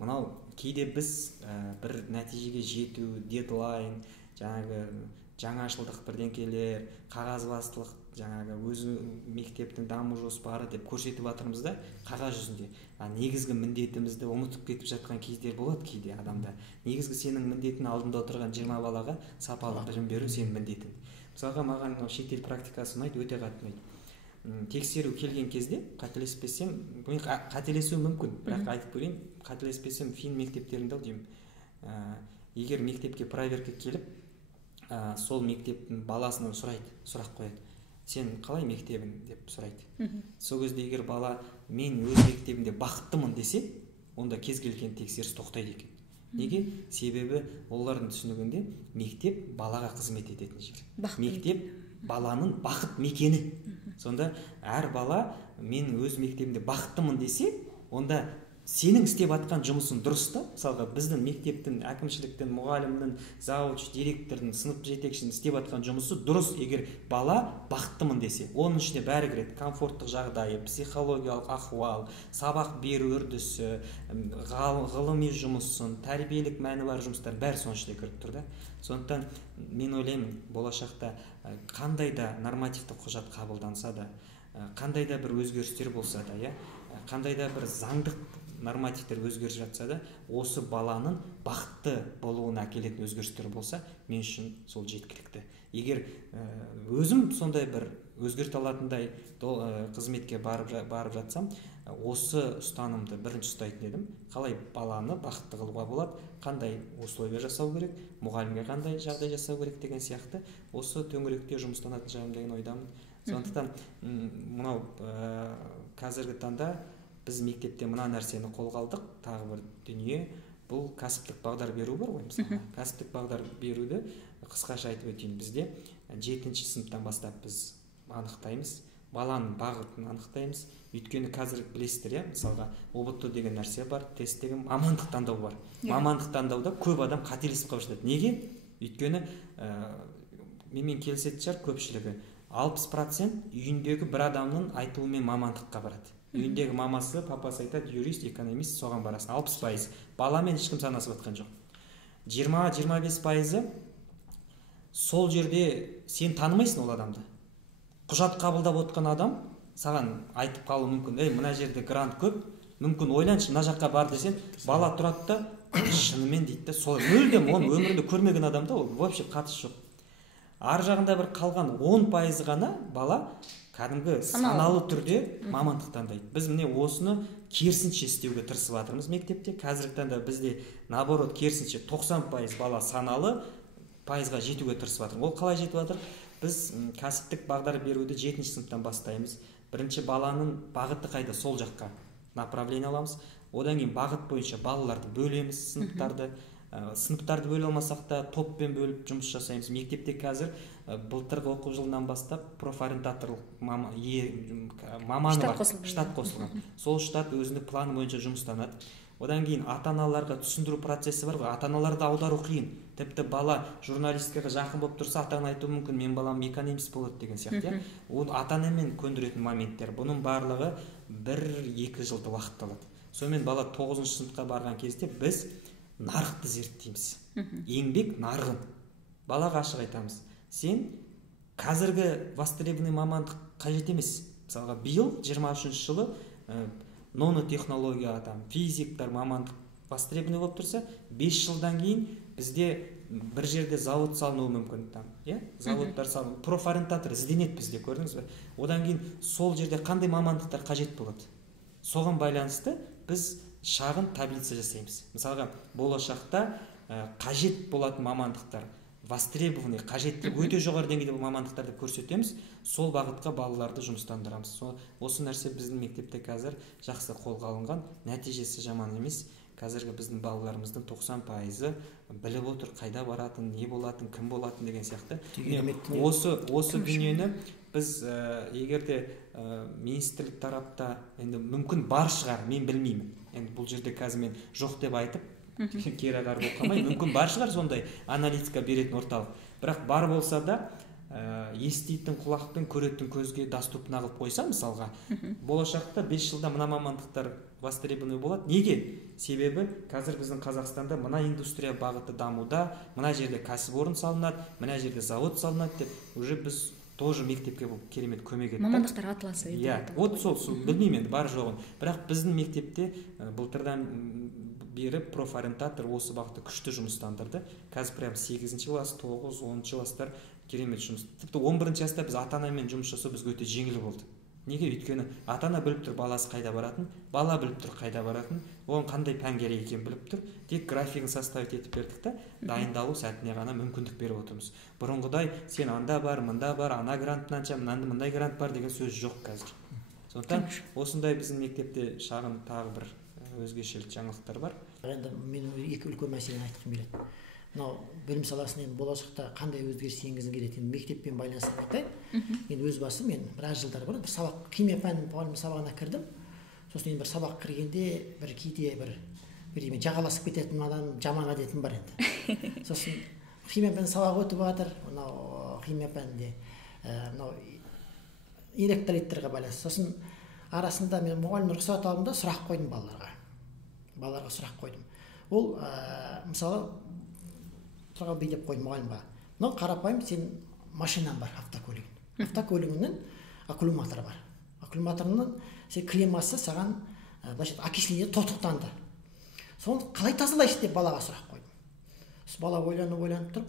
Мынау кейде біз бір нәтижеге жету, дедлайн, жаңашылдық бірдеңкелер, қағазбастылық, өзі мектептің даму жоспары деп көрсетіп жатырмыз да, қағаз жүзінде. Негізгі міндетімізді ұмытып кетіп жатқан кездер болады кейде адамда. Негізгі сенің міндетің алдында отырған 20 балаға сапалы білім беру сенің міндетің. Мысалға маған шетел практикасы ұнайды, өте қатты ұнайды. Тексеру келген кезде қателеспесем, мен қателесуім мүмкін, бірақ айтып көрейін, қателеспесем фин мектептерінде деймін, егер мектепке проверка келіп, сол мектептің баласынан сұрақ қояды. Сен қалай мектебің деп сұрайды. Сол кезде егер бала мен өз мектебімде бақыттымын десе, онда кез келген тексеріс тоқтайды екен. Неге? Себебі олардың түсінігінде мектеп балаға қызмет ететін жер. Мектеп баланың бақыт мекені. Сонда әр бала мен өз мектебімде бақыттымын десе, онда сенің істеп атқан жұмысың дұрыс та. Мысалға біздің мектептің, әкімшіліктің, мұғалімнің, завуч, директордың, сынып жетекшінің істеп атқан жұмысы дұрыс, егер бала бақыттымын десе. Оның ішіне бәрі кіреді: комфорттық жағдайы, психологиялық ахуал, сабақ беру үрдісі, ғылыми жұмысын, тәрбиелік мәні бар жұмыстар бәрі соның ішіне кіріп тұр да. Сондықтан мен ойлаймын, болашақта қандай да нормативті құжат қабылданса да, қандай да бір өзгерістер болса да, қандай да бір заңдық нормативтер өзгеріп жатса да, осы баланың бақытты болуына әкелетін өзгерістер болса, мен үшін сол жеткілікті. Егер өзім сондай бір өзгерте алатындай қызметке барып жатсам, осы ұстанымды бірінші ұстайтын едім. Қалай баланы бақытты қылуға болады, қандай условия жасау керек, мұғалімге қандай жағдай жасау керек деген сияқты осы төңіректе жұмыстанатын шығармын деген ойдамын. Сондықтан мынау қазіргі таңда біз мектепте мына нәрсені қолға алдық, тағы бір дүние, бұл кәсіптік бағдар беру бар ғой, мысалы. Кәсіптік бағдар беруді қысқаша айтып өтейін. Бізде 7-ші сыныптан бастап біз анықтаймыз, баланың бағытын анықтаймыз. Өйткені қазір білесіздер, мысалға ОБТ деген нәрсе бар, тест деген мамандық таңдау бар. Мамандық таңдауда көп адам қателесіп қалып жатады. Неге? Өйткені менімен келісетін шығар көпшілігі, 60% үйіндегі бір адамның айтуымен мамандыққа барады. Үйіндегі мамасы, папасы айтады, юрист, экономист, соған барасың. 60%. Баламен ешкім санасып атқан жоқ. 20-25% сол жерде сен танымайсың ол адамды. Құжат қабылдап отқан адам саған айтып қалуы мүмкін: мына жерде грант көп, мүмкін ойланшы, мына жаққа бар десең, бала тұрады да, шынымен дейді, сол мүлдем оны өмірінде көрмеген адамда ол вообще қатысы жоқ. Ар жағында бір қалған 10% ғана бала кәдімгі саналы түрде мамандық таңдайды. Біз міне осыны керісінше істеуге тырысып жатырмыз мектепте. Қазіргі таңда бізде наоборот керісінше 90% бала саналы пайызға жетуге тырысып жатыр. Ол қалай жетіп жатыр? Біз кәсіптік бағдар беруді 7-ші сыныптан бастаймыз. Бірінші баланың бағыты қайда, сол жаққа направление аламыз. Одан кейін бағыт бойынша балаларды бөлеміз, сыныптарды бөле алмасақ та топпен бөліп жұмыс жасаймыз. Мектепте қазір былтырғы оқу жылынан бастап профориентаторлық маманы бар, штат қосылған. Сол штат өзінің планы бойынша жұмыстанады. Одан кейін ата-аналарға түсіндіру процесі бар ғой, ата-аналарды аудару қиын. Тіпті бала журналистикаға жақын болып тұрса, ата-ана айтуы мүмкін, мен балам экономист болады деген сияқты. Ол ата-анамен көндіретін моменттер. Бұның барлығы 1-2 жылды уақыт алады. Сонымен бала 9-шы сыныпқа барған кезде біз нарықты зерттейміз. Еңбек нарығын. Балаға ашық айтамыз. Сен қазіргі востребованный мамандық қажет емес. Мысалға, биыл 23-ші жылы нанотехнология, физиктар мамандық востребованный болып тұрса, 5 жылдан кейін бізде бір жерде завод салынуы мүмкін. Заводтар салынуы, профориентатор ізденеді бізде, көрдіңіз бе? Одан кейін сол жерде қандай мамандықтар қажет болады. Соған байланысты біз шағын таблица жасаймыз. Мысалға, болашақта қажет болатын мамандықтар, востребованный, қажетті өте жоғары деңгейде мамандықтарды көрсетеміз, сол бағытқа балаларды жұмыстандырамыз. Осы нәрсе біздің мектепте қазір жақсы қолға алынған, нәтижесі жаман емес. Қазіргі біздің балаларымыздың 90% біліп отыр, қайда баратын, не болатын, кім болатын деген сияқты. Осы дүниені біз егерде министрлік тарапта енді мүмкін бар шығар, мен білмеймін. Енді бұл жерде қазір мен жоқ деп айтып, кері ағар болып қалмай, мүмкін бар шығар сондай аналитика беретін орталық. Бірақ бар болса да еститін құлақпен, көретін көзге доступна қылып қойса, мысалға, болашақта 5 жылда мына мамандықтар востребованный болады. Неге? Себебі қазір біздің Қазақстанда мына индустрия бағыты дамуда, мына жерде кәсіпорын салынады, мына жерде завод салынады деп, уже біз тоже мектепке бұл керемет көмек етті. Мамандықтар атласы. Вот сол, білмеймін енді бар жоғын. Бірақ біздің мектепте былтырдан бері профориентатор осы бағытта күшті жұмыстандырды. Қазір прям 8-ші класс, 9, 10-ші класстар керемет жұмыс. Тіпті 11-ші жаста біз ата-анамен жұмыс жасау бізге өте жеңіл болды. Неге? Өйткені ата-ана біліп тұр баласы қайда баратын, бала біліп тұр қайда баратын, оған қандай пән керек екенін біліп тұр. Тек графигін составить етіп бердік та, дайындалу сәтіне ғана мүмкіндік беріп отырмыз. Бұрынғыдай сен анда бар, мында бар, ана грантынанша, мындай грант бар деген сөз жоқ қазір. Сондықтан осындай біздің мектепте шағын тағы бір өзгешелік жаңалықтар бар. Енді мен екі үлкен мәселені айтқым келеді. Мынау білім саласына болашақта қандай өзгеріс енгізгім келеді, мектеппен байланыстырып айтайын. Енді өз басым, мен біраз жылдар бұрын бір сабақ, химия пәнінің мұғалімі сабағына кірдім. Сосын енді бір сабақ кіргенде кейде бір жағаласып кететін адам жаман әдетім бар енді. Сосын химия пән сабағы өтіп жатыр, мынау химия пәнінде мынау электролиттерге байланысты. Сосын арасында мен мұғалім рұқсат алдым да сұрақ қойдым балаларға сұрақ қойдым. Ол мысалы тұрған бей деп қойдым мұғалімға. Мынау қарапайым, сен машинаң бар, автокөлігіңнің аккумуляторы бар. Аккумуляторының сен клеммасы саған окисление тотықтанды. Соны қалай тазалайсың деп балаға сұрақ қойдым. Бала ойланып тұрып,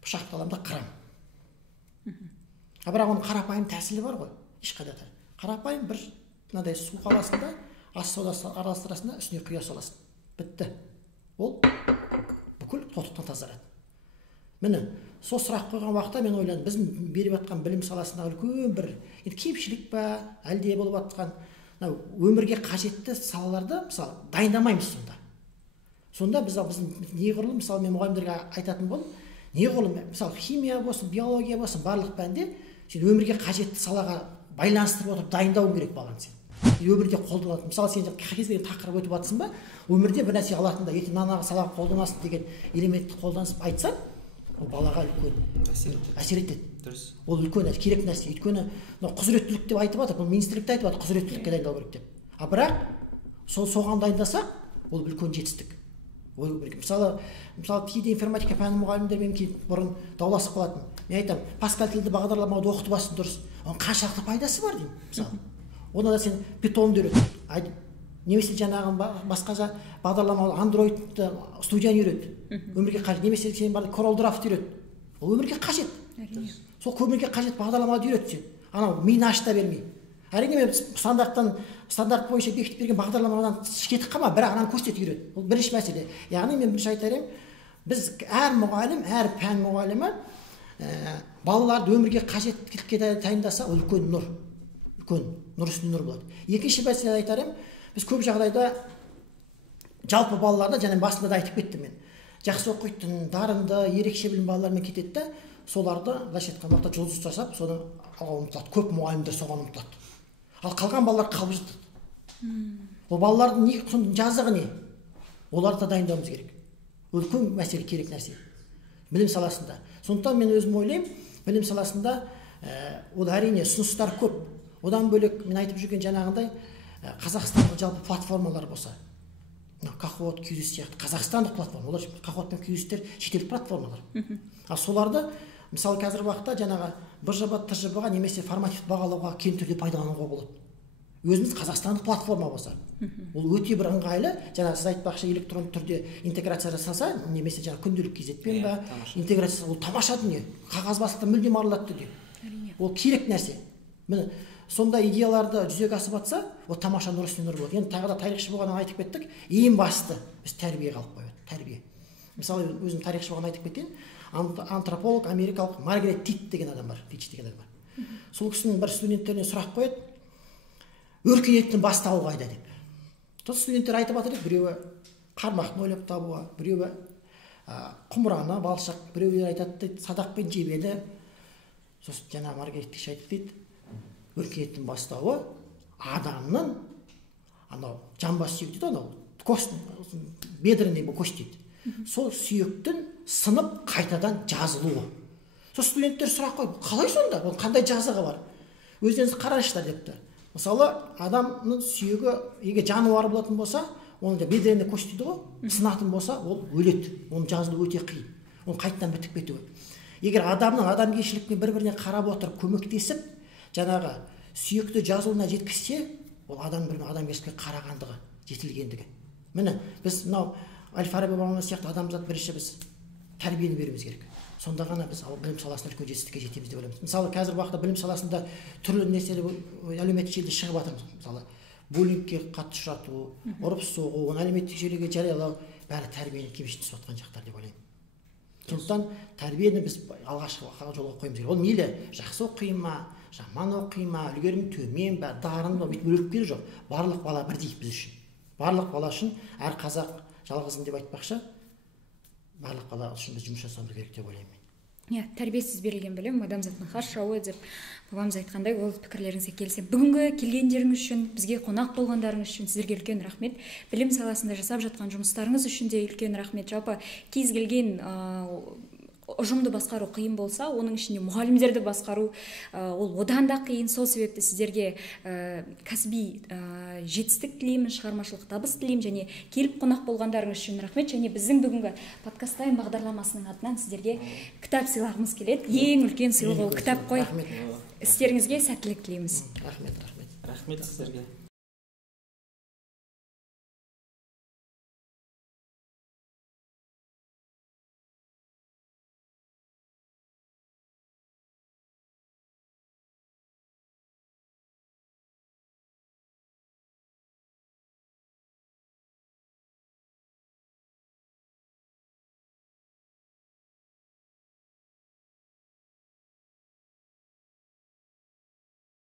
пышақты аламын да қырамын. Бірақ оның қарапайым тәсілі бар ғой, ешқайда. Қарапайым бір мынадай су қаласында, ас содасы араластырасында үстіне құя саласың. Бітті. Ол бүкіл тотықтан тазарады. Міне, сол сұрақ қойған уақытта мен ойландым, біздің беріп жатқан білім саласында үлкен бір кемшілік па, әлде болып жатқан өмірге қажетті салаларды мысалы дайындамаймыз сонда біздің неғұрлым, мысалы мен мұғалімдерге айтатын болдым, неғұрлым мысалы химия болсын, биология болсын, барлық пәнде сен өмірге қажетті салаға байланыстырып отырып дайындауың керек баланы сен. Өмірде қолданатын, мысалы сен кез келген тақырып өтіп жатсың ба, өмірде бір нәрсе алатын да, ертең мына салаға қолданасың деген элементті қолданысып айтсаң, ол балаға үлкен әсер етеді. Дұрыс. Ол үлкен керек нәрсе. Өйткені құзыреттілік деп айтып жатыр, бұл министрлікте айтып жатыр, құзыреттілікке дайындау керек деп. Бірақ соған дайындасақ, ол үлкен жетістік. Мысалы кейде информатика пәні мұғалімдермен бұрын дауласып қалатын. Мен айтамын, Паскаль тілді бағдарламауды оқытып алсын дұрыс. Оның қаншалықты пайдасы бар деймін. Мысалы, оны да сен питонды үйрет. Немесе жаңағы басқа бағдарламалы андроидты студияны үйрет. Өмірге қажет. Немесе сен бар Corel Draft үйрет. Ол өмірге қажет. Сол өмірге қажет бағдарламаларды үйрет сен. Анау миын ашта бермей. Әрине мен стандарт бойынша бекітіп берген бағдарламадан кетіп қалма, бірақ ананы көрсетіп үйрет. Ол бірінші мәселе. Яғни мен бірінші айтар едім, біз әр мұғалім, әр пән мұғалімі балаларды өмірге қажеттілікке дайындаса, ол үлкен нұр. Үлкен нұр үстіне нұр болады. Екінші мәселе айтар едім, біз көп жағдайда жалпы балаларда, және басында да айтып кеттім мен, жақсы оқитын, дарынды, ерекше білім балалармен кетеді да, соларды былайша айтқан уақытта жұлдыз жасап, соны алға ұмтылады. Көп мұғалімдер соған ұмтылады. Ал қалған балалар қалып жатады. Ол балалардың жазығы не? Оларды да дайындауымыз керек. Үлкен мәселе, керек нәрсе. Білім саласында. Сондықтан мен өзім ойлаймын, білім саласында ол әрине ұсыныстар көп. Одан бөлек мен айтып жүрген жаңағындай қазақстандық жалпы платформалар болса, Кахот, Кюзис сияқты қазақстандық платформа, олар Кахот пен Кюзистер шетелдік платформалар. А соларды мысалы қазіргі уақытта жаңағы БЖБ, ТЖБ-ға немесе формативті бағалауға кең түрде пайдалануға болады. Өзіміз қазақстандық платформа болса, ол өте бір ыңғайлы. Жаңа сіз айтпақшы электронды түрде интеграция жасаса, немесе жаңа күнделік кезетпен ба интеграция, ол тамаша дүние. Қағазбастылықтан мүлдем арылады дүние. Ол керек нәрсе. Міне сондай идеяларды жүзеге асып жатса, ол тамаша нұр үстіне нұр болады. Енді тағы да тарихшы болғаннан айтып кеттік, ең басты біз тәрбие қалып қояды. Тәрбие. Мысалы өзім тарихшы болғаннан айтып кетейін. Антрополог америкалық Маргарет Тич деген адам бар. Сол кісінің бір студенттеріне сұрақ қойды: өркениеттің бастауы қайда деп. Сол студенттер айтып жатыр, біреуі қармақты ойлап табуға, біреуі құмыраны, балшық, біреулер айтады дейді, садақпен жебені. Сосын жаңа Маргарет Тич айтып дейді, өркениеттің бастауы адамның анау жамбас сүйек дейді, анау бедренный кость дейді. Сол сүйектің сынып қайтадан жазылуы. Сол студенттер сұрақ қойды: қалай сонда? Ол қандай жазығы бар? Өздеріңіз қарайсыздар депті. Мысалы, адамның сүйегі егер жануар болатын болса, оны бедренный кость дейді ғой, сынатын болса, ол өледі. Оның жазылуы өте қиын. Оның қайтадан бітіп кетуі. Егер адамның адамгершілікпен бір-біріне қарап отырып көмектесіп, жаңағы сүйекті жазылуына жеткізсе, ол адамның адамгершілікке қарағандығы, жетілгендігі. Міне, біз мынау Әл-Фараби бабамыз сияқты адамзат бірінші біз тәрбиені беруіміз керек. Сонда ғана біз білім саласында үлкен жетістікке жетеміз деп ойлаймыз. Мысалы, қазіргі уақытта білім саласында түрлі нәрселер әлеуметтік желіде шығып жатыр. Мысалы, буллингке қатты ұшырату, ұрып соғу, оны әлеуметтік желіге жариялау, бәрі тәрбиені кемшін түсіп жатқан жақтар деп ойлаймын. Сондықтан тәрбиені біз алғашқы жолға қоюымыз керек. Ол мейлі жақсы оқиын ма, жаман оқиын ма, үлгерімі төмен бе, дарын ба, бүйтіп бөліп беру жоқ. Барлық бала бірдей біз үшін. Барлық бала үшін, әр қазақ жалғызым деп айтпақшы, барлық бала үшін біз жұмыс жасауымыз керек деп ойлаймын. Тәрбиесіз берілген білім адамзаттың қоршауы деп бабамыз айтқандай, ол пікірлеріңізге келісемін. Бүгінгі келгендеріңіз үшін, бізге қонақ болғандарыңыз үшін сіздерге үлкен рахмет. Білім саласында жасап жатқан жұмыстарыңыз үшін де үлкен рахмет. Жалпы кез келген ұжымды басқару қиын болса, оның ішінде мұғалімдерді басқару ол одан да қиын. Сол себепті сіздерге кәсіби жетістік тілеймін, шығармашылық табыс тілеймін, және келіп қонақ болғандарыңыз үшін рахмет. Және біздің бүгінгі подкаст тайм бағдарламасының атынан сіздерге кітап сыйлағымыз келеді. Ең үлкен сыйлық ол кітап қой. Істеріңізге сәттілік тілейміз. Рахмет. Рахмет сіздерге.